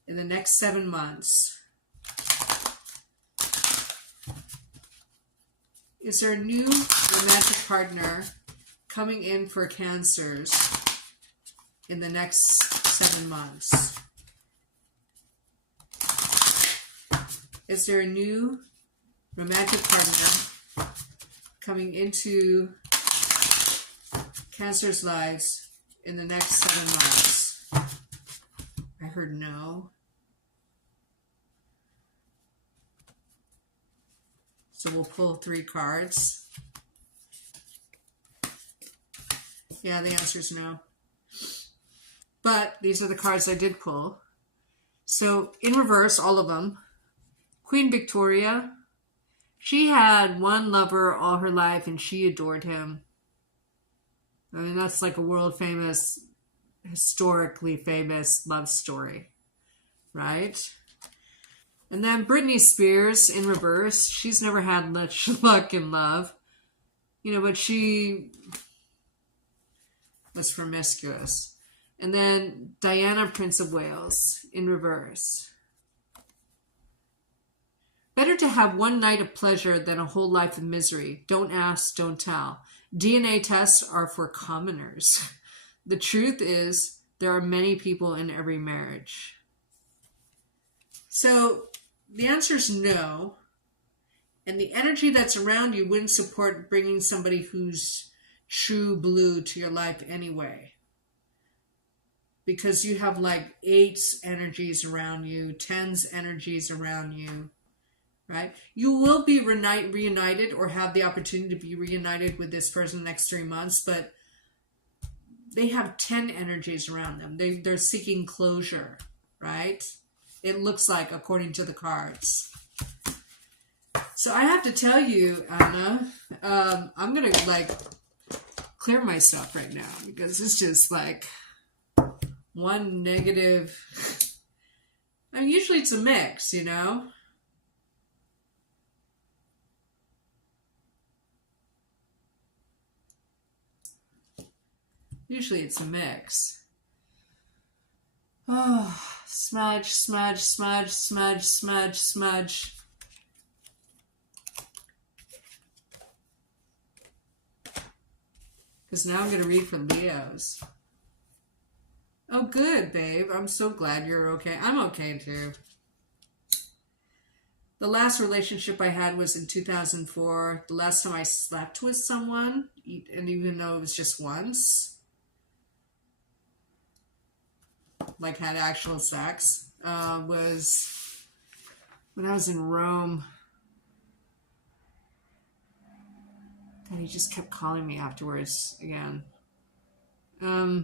in the next 7 months? Is there a new romantic partner coming in for Cancers in the next 7 months? Is there a new romantic partner coming into Cancer's lives in the next 7 months? I heard no. So we'll pull 3 cards. Yeah, the answer is no. But these are the cards I did pull. So in reverse, all of them. Queen Victoria, she had one lover all her life and she adored him. I mean, that's like a world famous, historically famous love story, right? And then Britney Spears in reverse, she's never had much luck in love, you know, but she was promiscuous. And then Diana, Prince of Wales in reverse. Better to have one night of pleasure than a whole life of misery. Don't ask, don't tell. DNA tests are for commoners. The truth is, there are many people in every marriage. So the answer is no. And the energy that's around you wouldn't support bringing somebody who's true blue to your life anyway. Because you have like 8's energies around you, 10's energies around you. Right? You will be reunited or have the opportunity to be reunited with this person the next 3 months, but they have 10 energies around them. They're seeking closure, right? It looks like, according to the cards. So I have to tell you, Anna, I'm going to like clear myself right now because it's just like one negative. I mean, usually it's a mix, you know? Usually it's a mix. Oh, smudge, smudge, smudge, smudge, smudge, smudge. Because now I'm going to read for Leos. Oh, good, babe. I'm so glad you're okay. I'm okay, too. The last relationship I had was in 2004. The last time I slept with someone, and even though it was just once, like had actual sex, was when I was in Rome. God, he just kept calling me afterwards again. I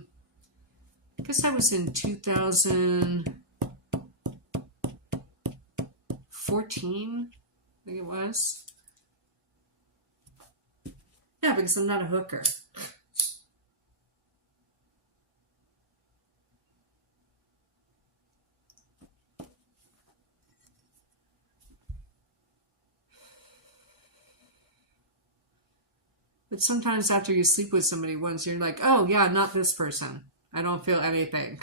guess I was in 2014, I think it was. Yeah, because I'm not a hooker. But sometimes after you sleep with somebody once, you're like, oh yeah, not this person. I don't feel anything.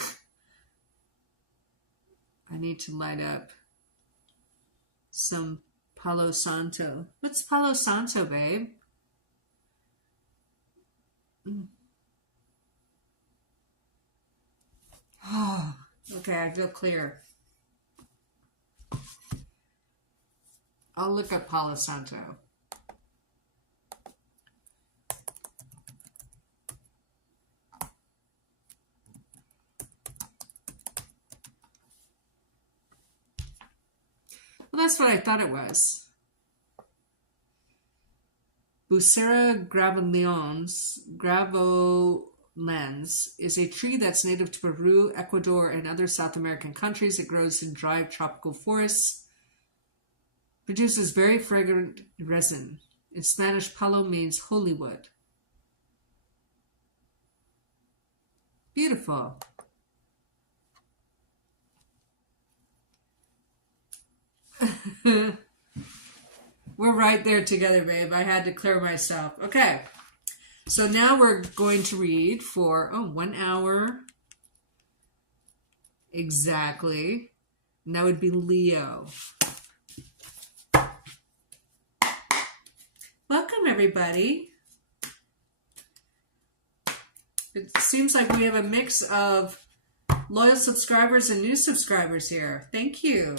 I need to light up some Palo Santo. What's Palo Santo, babe? Oh, okay, I feel clear. I'll look up Palo Santo. Well, that's what I thought it was. Bucera gravolens is a tree that's native to Peru, Ecuador, and other South American countries. It grows in dry tropical forests. Produces very fragrant resin. In Spanish, palo means holy wood. Beautiful. We're right there together, babe. I had to clear myself. Okay. So now we're going to read for 1 hour. Exactly. And that would be Leo. Welcome, everybody. It seems like we have a mix of loyal subscribers and new subscribers here. Thank you.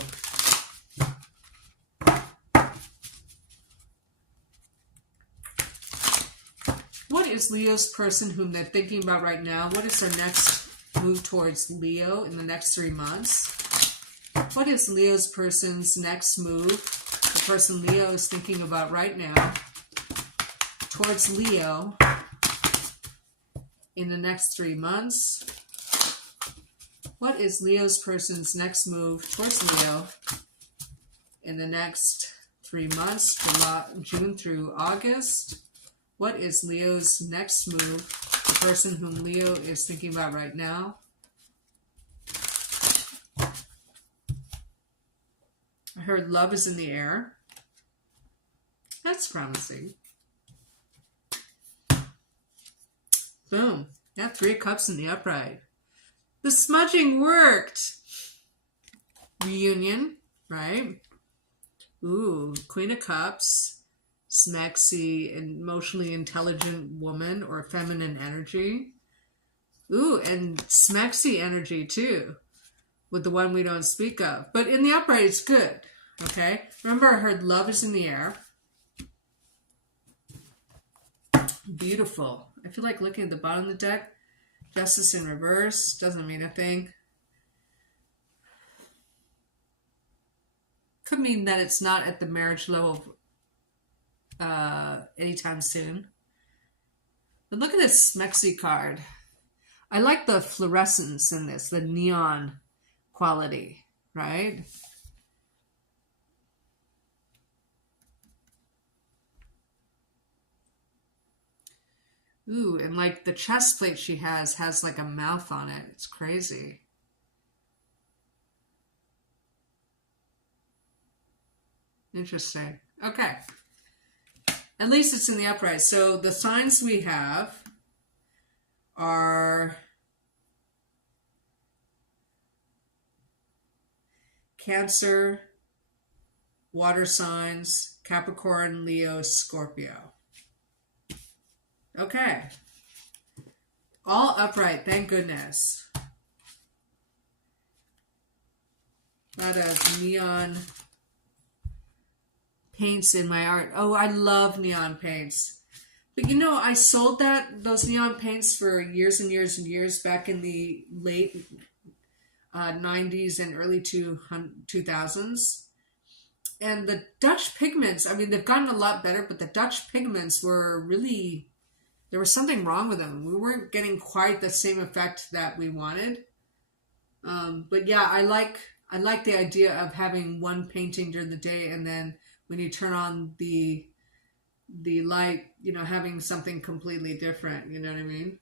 What is Leo's person whom they're thinking about right now? What is their next move towards Leo in the next 3 months? What is Leo's person's next move? The person Leo is thinking about right now towards Leo in the next 3 months. What is Leo's person's next move towards Leo in the next 3 months, June through August? What is Leo's next move, the person whom Leo is thinking about right now? I heard love is in the air. That's promising. Boom. Yeah, 3 of Cups in the upright. The smudging worked. Reunion, right? Ooh, Queen of Cups. Smexy, emotionally intelligent woman or feminine energy. Ooh, and smexy energy too, with the one we don't speak of. But in the upright, it's good. Okay? Remember, I heard love is in the air. Beautiful. I feel like looking at the bottom of the deck. Justice in reverse. Doesn't mean a thing. Could mean that it's not at the marriage level anytime soon. But look at this Smexy card. I like the fluorescence in this, the neon quality, right? Ooh, and like the chest plate she has like a mouth on it. It's crazy. Interesting. Okay. At least it's in the upright. So the signs we have are Cancer, water signs, Capricorn, Leo, Scorpio. Okay. All upright, thank goodness. A lot of neon paints in my art. Oh, I love neon paints. But you know, I sold those neon paints for years and years and years back in the late 90s and early 2000s. And the Dutch pigments, I mean, they've gotten a lot better, but the Dutch pigments were really, there was something wrong with them. We weren't getting quite the same effect that we wanted. But yeah, I like the idea of having one painting during the day, and then when you turn on the light, you know, having something completely different, you know what I mean?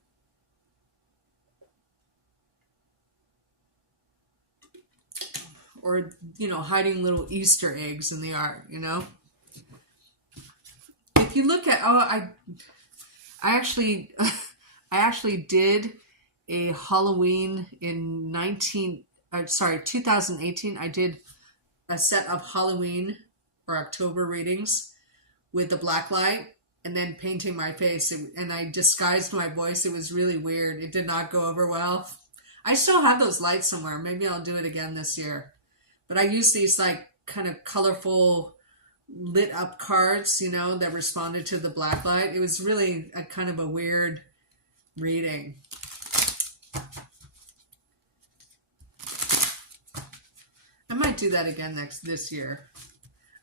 Or, you know, hiding little Easter eggs in the art, you know? If you look at, I actually did a Halloween in 2018. I did a set of Halloween or October readings with the black light and then painting my face, and I disguised my voice. It was really weird. It did not go over well. I still have those lights somewhere. Maybe I'll do it again this year. But I use these like kind of colorful lit up cards, you know, that responded to the black light. It was really a kind of a weird reading. I might do that again this year.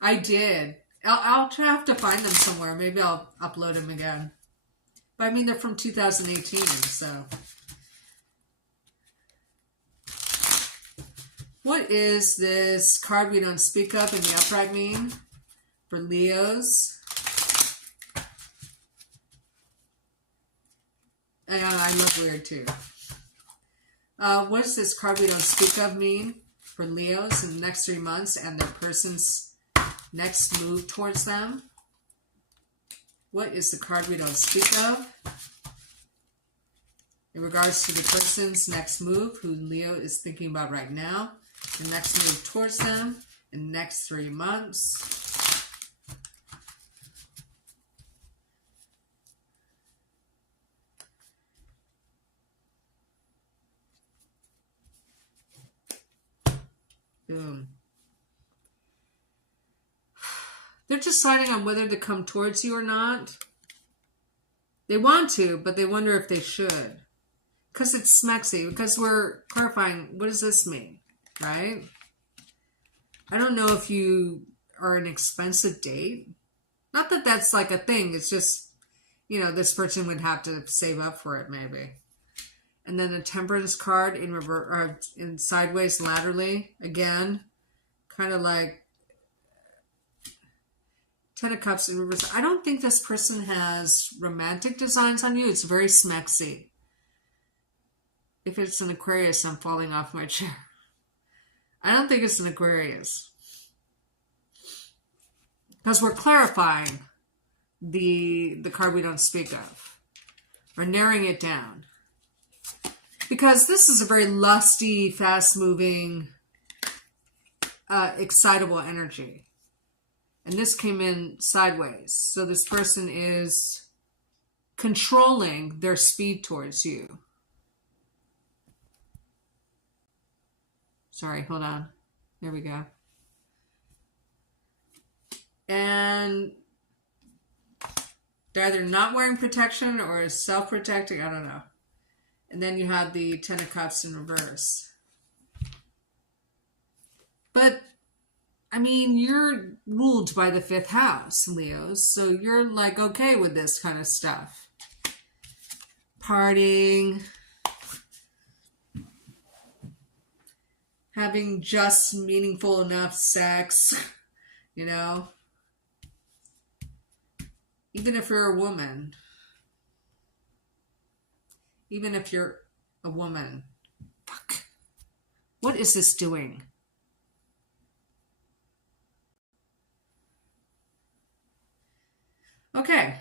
I did. I'll have to find them somewhere. Maybe I'll upload them again. But I mean, they're from 2018, so. What is this card we don't speak of in the upright mean for Leos? And I love weird too. What does this card we don't speak of mean for Leos in the next 3 months and their person's next move towards them? What is the card we don't speak of? In regards to the person's next move, who Leo is thinking about right now, the next move towards them in the next 3 months. Boom. They're deciding on whether to come towards you or not. They want to, but they wonder if they should. Because it's smexy. Because we're clarifying, what does this mean? Right? I don't know if you are an expensive date. Not that that's like a thing. It's just, you know, this person would have to save up for it maybe. And then the Temperance card in reverse, or in sideways laterally again, kind of like Ten of Cups in reverse. I don't think this person has romantic designs on you. It's very smexy. If it's an Aquarius, I'm falling off my chair. I don't think it's an Aquarius. Because we're clarifying the card we don't speak of. We're narrowing it down. Because this is a very lusty, fast-moving, excitable energy. And this came in sideways. So this person is controlling their speed towards you. Sorry, hold on. There we go. And they're either not wearing protection or self-protecting. I don't know. And then you have the Ten of Cups in reverse. But, I mean, you're ruled by the 5th house, Leos. So you're like okay with this kind of stuff. Partying. Having just meaningful enough sex. You know. Even if you're a woman. Even if you're a woman. Fuck. What is this doing? Okay.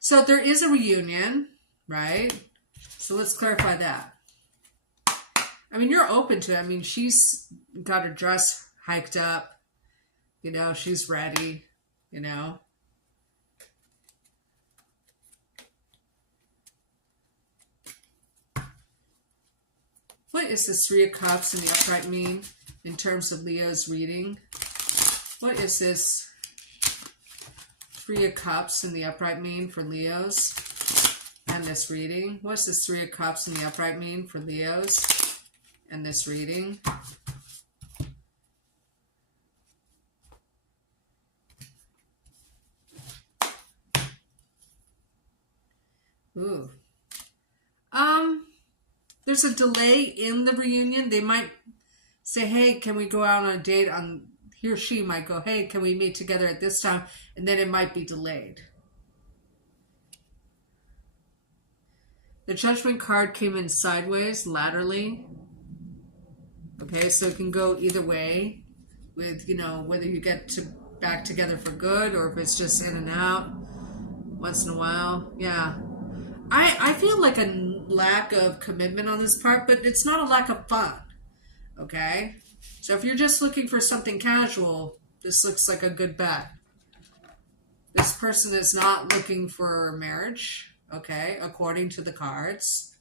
So there is a reunion, right? So let's clarify that. I mean, you're open to it. I mean, she's got her dress hiked up. You know, she's ready. You know. What is this 3 of Cups in the upright mean in terms of Leo's reading? What is this 3 of Cups in the upright mean for Leos and this reading? What's this 3 of Cups in the upright mean for Leos and this reading? Ooh. There's a delay in the reunion. They might say, hey, can we go out on a date? He or she might go, hey, can we meet together at this time? And then it might be delayed. The Judgment card came in sideways, laterally. Okay, so it can go either way with, you know, whether you get back together for good or if it's just in and out once in a while. Yeah. I feel like a lack of commitment on this part, but it's not a lack of fun. Okay? So if you're just looking for something casual, this looks like a good bet. This person is not looking for marriage, okay, according to the cards.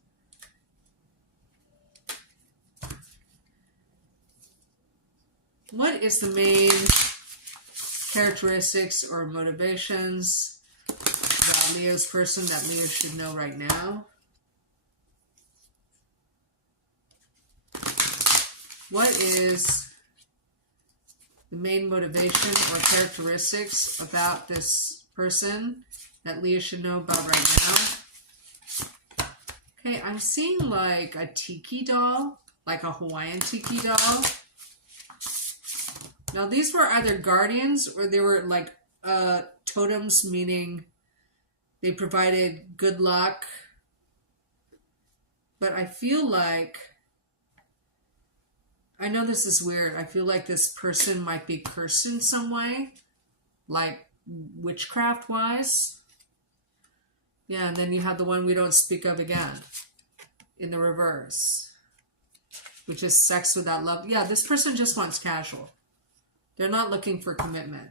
What is the main characteristics or motivations about Leo's person that Leo should know right now? What is the main motivation or characteristics about this person that Leo should know about right now? Okay, I'm seeing like a tiki doll, like a Hawaiian tiki doll. Now these were either guardians or they were like totems, meaning they provided good luck. But I feel like I know this is weird. I feel like this person might be cursed in some way, like witchcraft wise. Yeah, and then you have the one we don't speak of again in the reverse, which is sex without love. Yeah, this person just wants casual. They're not looking for commitment.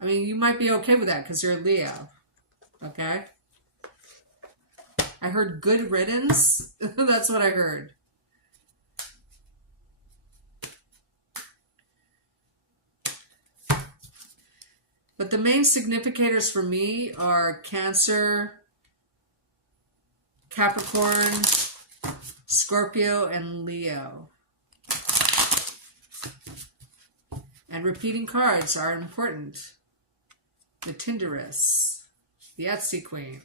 I mean, you might be okay with that because you're a Leo. Okay? I heard good riddance. That's what I heard. But the main significators for me are Cancer, Capricorn, Scorpio, and Leo. And repeating cards are important. The Tinderess, the Etsy Queen.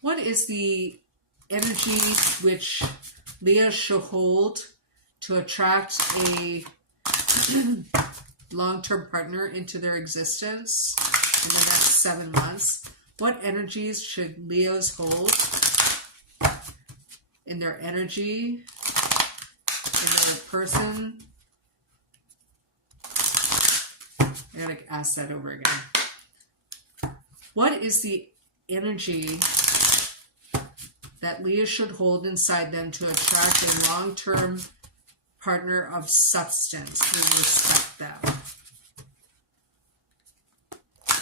What is the energy which Leo should hold to attract a long-term partner into their existence in the next 7 months? What energies should Leos hold in their energy, in their person? I gotta ask that over again. What is the energy that Leo should hold inside them to attract a long-term partner of substance who respect them?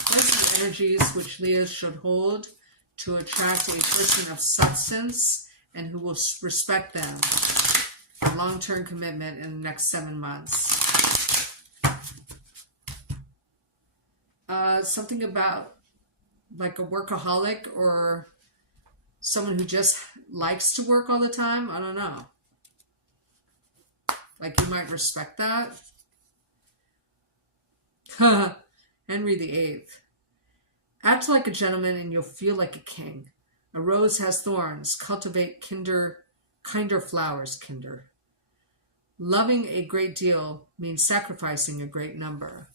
What's the energies which Leos should hold to attract a person of substance and who will respect them? A long-term commitment in the next 7 months. Something about like a workaholic or someone who just likes to work all the time. I don't know. Like you might respect that. Henry VIII. Act like a gentleman and you'll feel like a king. A rose has thorns. Cultivate kinder flowers, kinder. Loving a great deal means sacrificing a great number.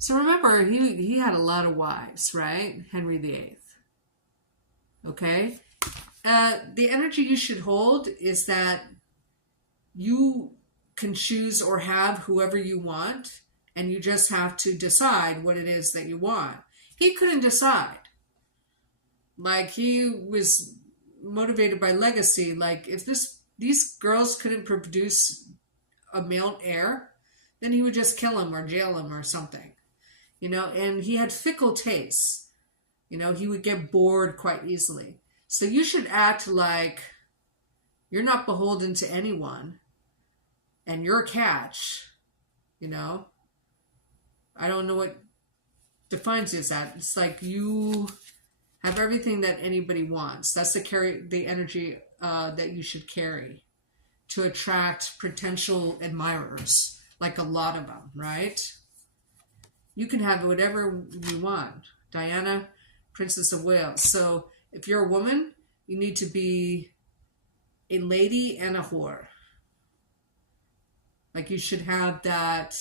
So remember, he had a lot of wives, right? Henry VIII. Okay? The energy you should hold is that you can choose or have whoever you want, and you just have to decide what it is that you want. He couldn't decide. Like, he was motivated by legacy. Like, if these girls couldn't produce a male heir, then he would just kill him or jail him or something. You know, and he had fickle tastes. You know, he would get bored quite easily. So you should act like you're not beholden to anyone and you're a catch, you know. I don't know what defines you as that. It's like you have everything that anybody wants. That's the energy that you should carry to attract potential admirers, like a lot of them, right? You can have whatever you want. Diana, Princess of Wales. So if you're a woman, you need to be a lady and a whore. Like you should have that.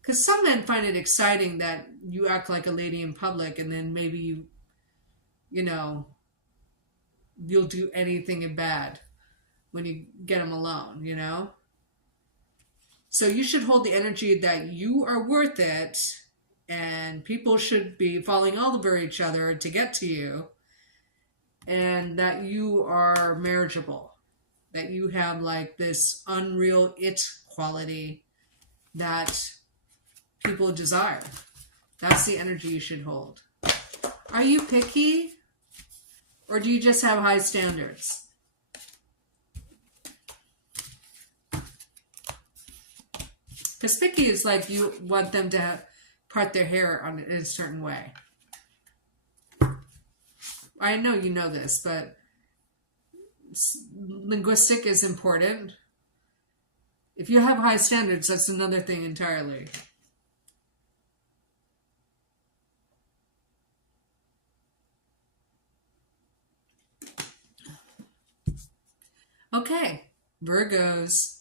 Because some men find it exciting that you act like a lady in public and then maybe you'll do anything bad when you get them alone, you know? So you should hold the energy that you are worth it and people should be falling all over each other to get to you and that you are marriageable, that you have like this unreal it quality that people desire. That's the energy you should hold. Are you picky or do you just have high standards? Because picky is like you want them to part their hair in a certain way. I know you know this, but linguistic is important. If you have high standards, that's another thing entirely. Okay, Virgos.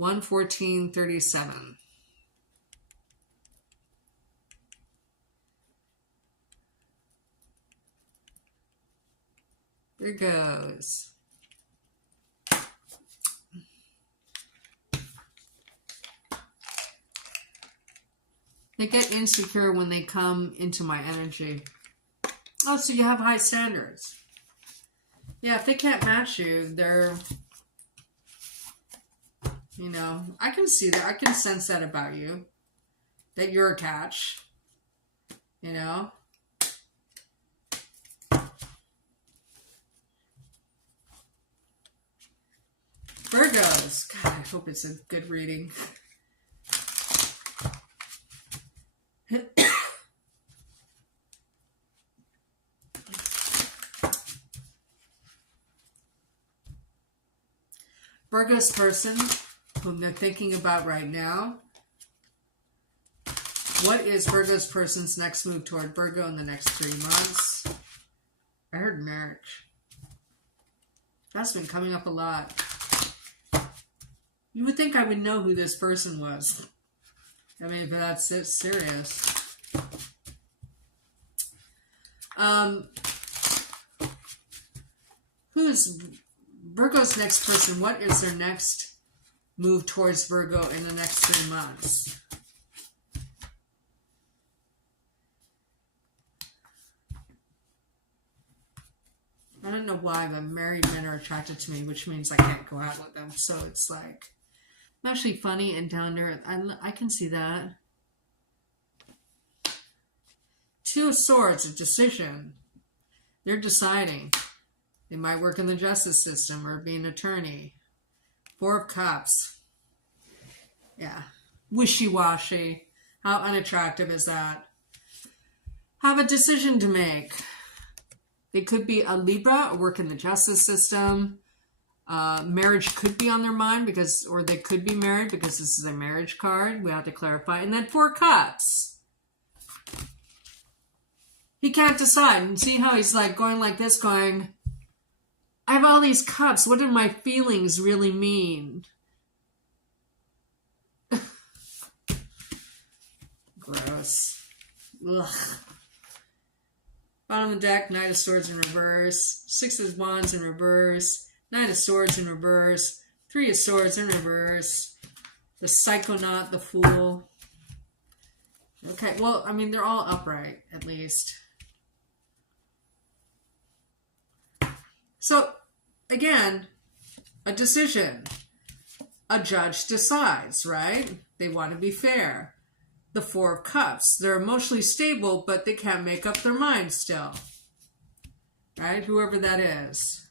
11437. Virgos. They get insecure when they come into my energy. Oh, so you have high standards. Yeah, if they can't match you, they're, you know, I can see that. I can sense that about you. That you're a catch. You know? Virgos. God, I hope it's a good reading. Virgo's person whom they're thinking about right now. What is Virgo's person's next move toward Virgo in the next 3 months? I heard marriage. That's been coming up a lot. You would think I would know who this person was. I mean, but that's it, serious. Who's Virgo's next person? What is their next move towards Virgo in the next 3 months? I don't know why, but married men are attracted to me, which means I can't go out with them. So it's like, I'm actually funny and down to earth. I can see that. 2 of Swords, a decision. They're deciding. They might work in the justice system or be an attorney. 4 of Cups. Yeah. Wishy-washy. How unattractive is that? Have a decision to make. They could be a Libra or work in the justice system. Marriage could be on their mind or they could be married because this is a marriage card. We have to clarify. And then 4 Cups. He can't decide. And see how he's like going like this, going, I have all these cups. What do my feelings really mean? Gross. Ugh. Bottom of the deck, Knight of Swords in reverse. 6 of Wands in reverse. Knight of Swords in reverse. 3 of Swords in reverse. The Psychonaut, the Fool. Okay, well, I mean, they're all upright, at least. So, again, a decision. A judge decides, right? They want to be fair. The 4 of Cups. They're emotionally stable, but they can't make up their mind still. Right? Whoever that is.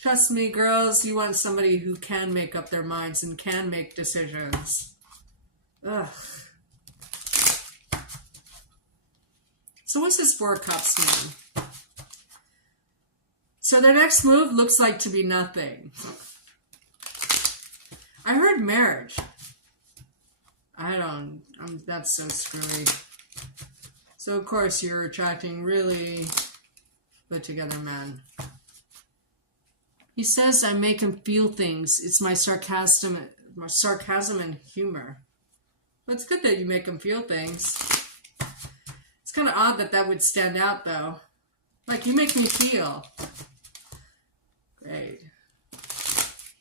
Trust me, girls, you want somebody who can make up their minds and can make decisions. Ugh. So what's this 4 of Cups mean? So their next move looks like to be nothing. I heard marriage. That's so screwy. So of course you're attracting really put together men. He says I make him feel things. It's my sarcasm and humor. But it's good that you make him feel things. It's kind of odd that would stand out though. Like, you make me feel. Great.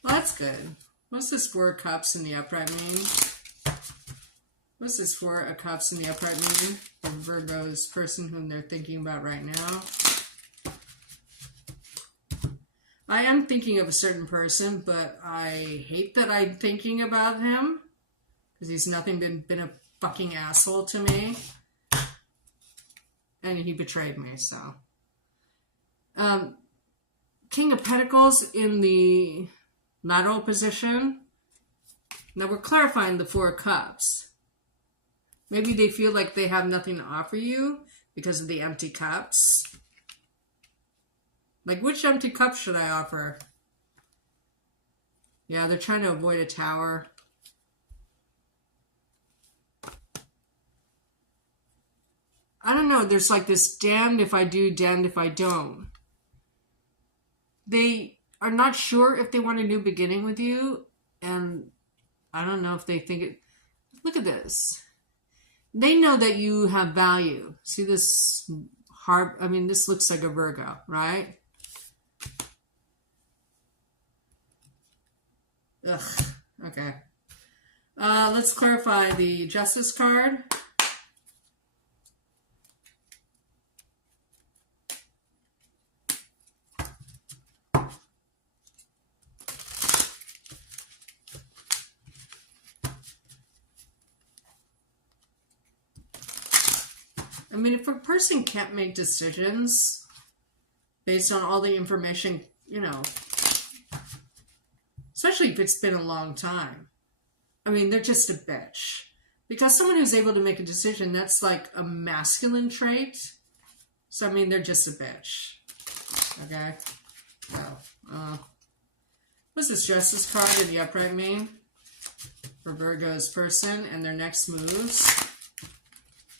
Well, that's good. What's this 4 of Cups in the upright mean? What's this 4 of Cups in the upright mean? For Virgo's person whom they're thinking about right now. I am thinking of a certain person, but I hate that I'm thinking about him. Because he's nothing been a fucking asshole to me. And he betrayed me, so. King of Pentacles in the lateral position. Now we're clarifying the 4 of Cups. Maybe they feel like they have nothing to offer you because of the empty cups. Like, which empty cup should I offer? Yeah, they're trying to avoid a tower. I don't know. There's like this damned if I do, damned if I don't. They are not sure if they want a new beginning with you. And I don't know if they think it. Look at this. They know that you have value. See this heart? I mean, this looks like a Virgo, right? Ugh. Okay. Let's clarify the Justice card. I mean, if a person can't make decisions based on all the information, you know, especially if it's been a long time, I mean, they're just a bitch. Because someone who's able to make a decision, that's like a masculine trait. So, I mean, they're just a bitch. Okay? So, what's this Justice card in the upright mean? For Virgo's person and their next moves.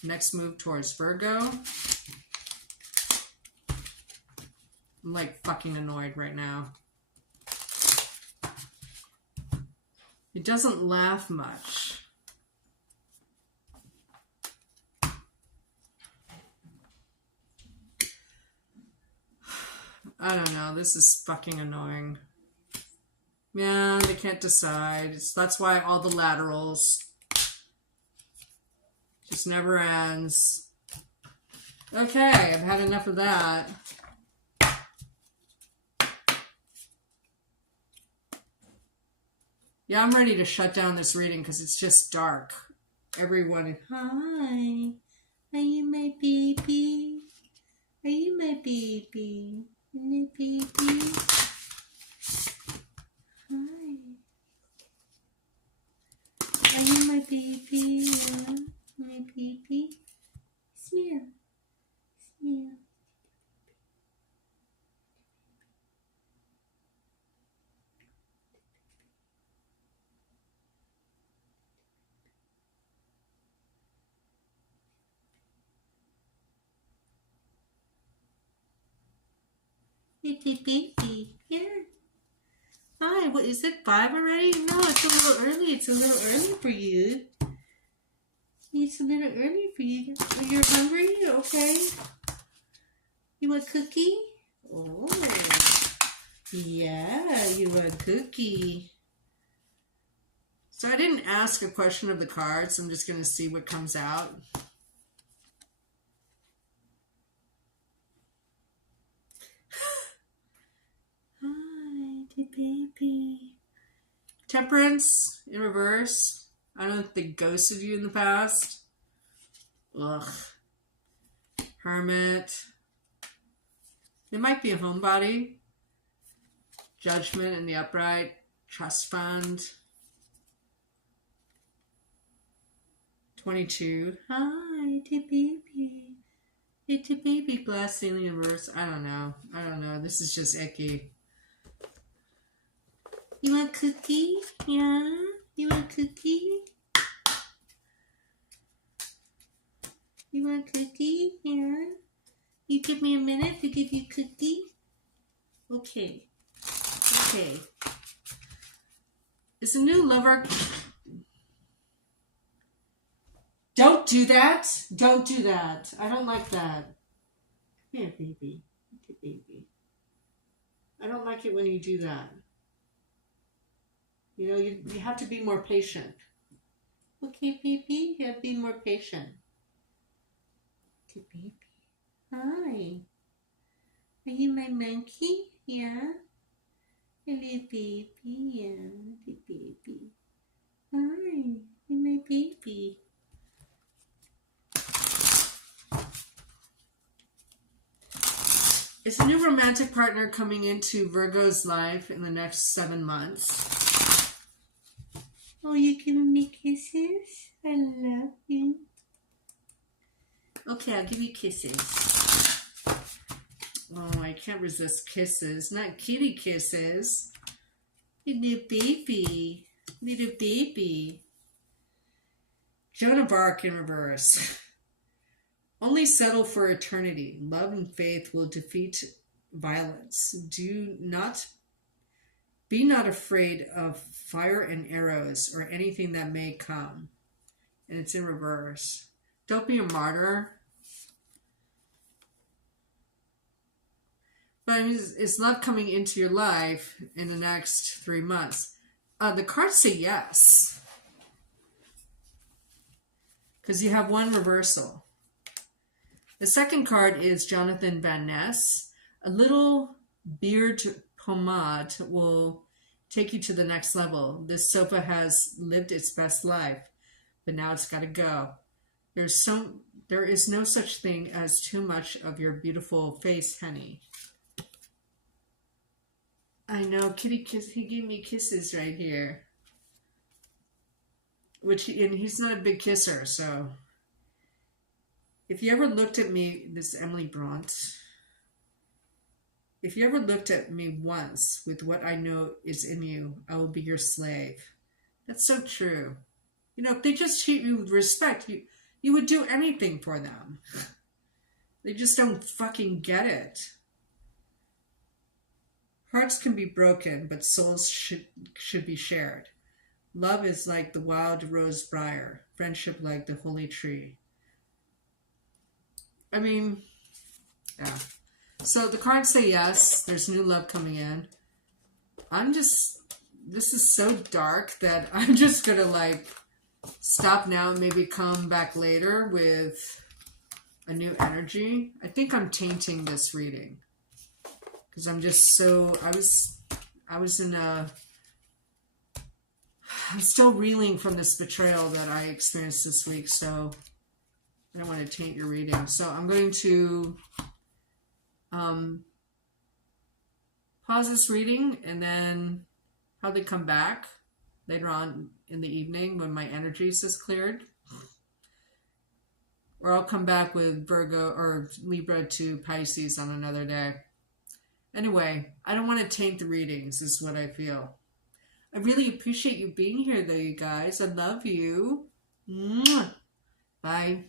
Next move towards Virgo. I'm like fucking annoyed right now. He doesn't laugh much. I don't know. This is fucking annoying. Yeah, they can't decide. That's why all the laterals just never ends. Okay, I've had enough of that. Yeah, I'm ready to shut down this reading because it's just dark. Everyone, hi. Are you my baby? Are you my baby? My baby? Hi. Are you my baby? Yeah. My baby? Smell. Smell. Baby. Yeah. Hi, what is it? 5 already? No, it's a little early. It's a little early for you. It's a little early for you. You're hungry? Okay. You want cookie? Oh. Yeah, you want cookie. So I didn't ask a question of the cards. I'm just going to see what comes out. Hi, the baby. Temperance in reverse. I don't think they ghosted you in the past. Ugh. Hermit. It might be a homebody. Judgment in the upright. Trust fund. 22. Hi, the baby. It's a baby. Glass ceiling in reverse. I don't know. This is just icky. You want cookie? Yeah? You want cookie? You want cookie? Yeah? You give me a minute to give you cookie? Okay. Okay. It's a new lover. Don't do that. Don't do that. I don't like that. Come here, baby. Okay, baby. I don't like it when you do that. You know, you have to be more patient. Okay, baby. You have to be more patient. Okay, baby. Hi. Are you my monkey? Yeah? Hello, baby. Yeah, the baby. Hi. You're my baby. Is a new romantic partner coming into Virgo's life in the next 7 months? Oh, you're giving me kisses? I love you. Okay, I'll give you kisses. Oh, I can't resist kisses. Not kitty kisses. Little baby. Little baby. Joan of Arc in reverse. Only settle for eternity. Love and faith will defeat violence. Be not afraid of fire and arrows or anything that may come. And it's in reverse. Don't be a martyr. But I mean, is love coming into your life in the next 3 months? The cards say yes. because you have one reversal. The second card is Jonathan Van Ness. A little beard pomade will take you to the next level. This sofa has lived its best life, but now it's got to go. There is no such thing as too much of your beautiful face, honey. I know, Kitty kiss. He gave me kisses right here, and he's not a big kisser. So, if you ever looked at me, this is Emily Bront. If you ever looked at me once with what I know is in you, I will be your slave. That's so true. You know, if they just treat you with respect, you would do anything for them. They just don't fucking get it. Hearts can be broken, but souls should be shared. Love is like the wild rose briar, friendship like the holy tree. I mean, yeah. So the cards say yes, there's new love coming in. This is so dark that I'm just gonna like stop now and maybe come back later with a new energy. I think I'm tainting this reading because I'm just so, I'm still reeling from this betrayal that I experienced this week, so I don't want to taint your reading. So I'm going to pause this reading and then probably come back later on in the evening when my energies is cleared. Or I'll come back with Virgo or Libra to Pisces on another day. Anyway, I don't want to taint the readings, is what I feel. I really appreciate you being here, though, you guys. I love you. Mwah. Bye.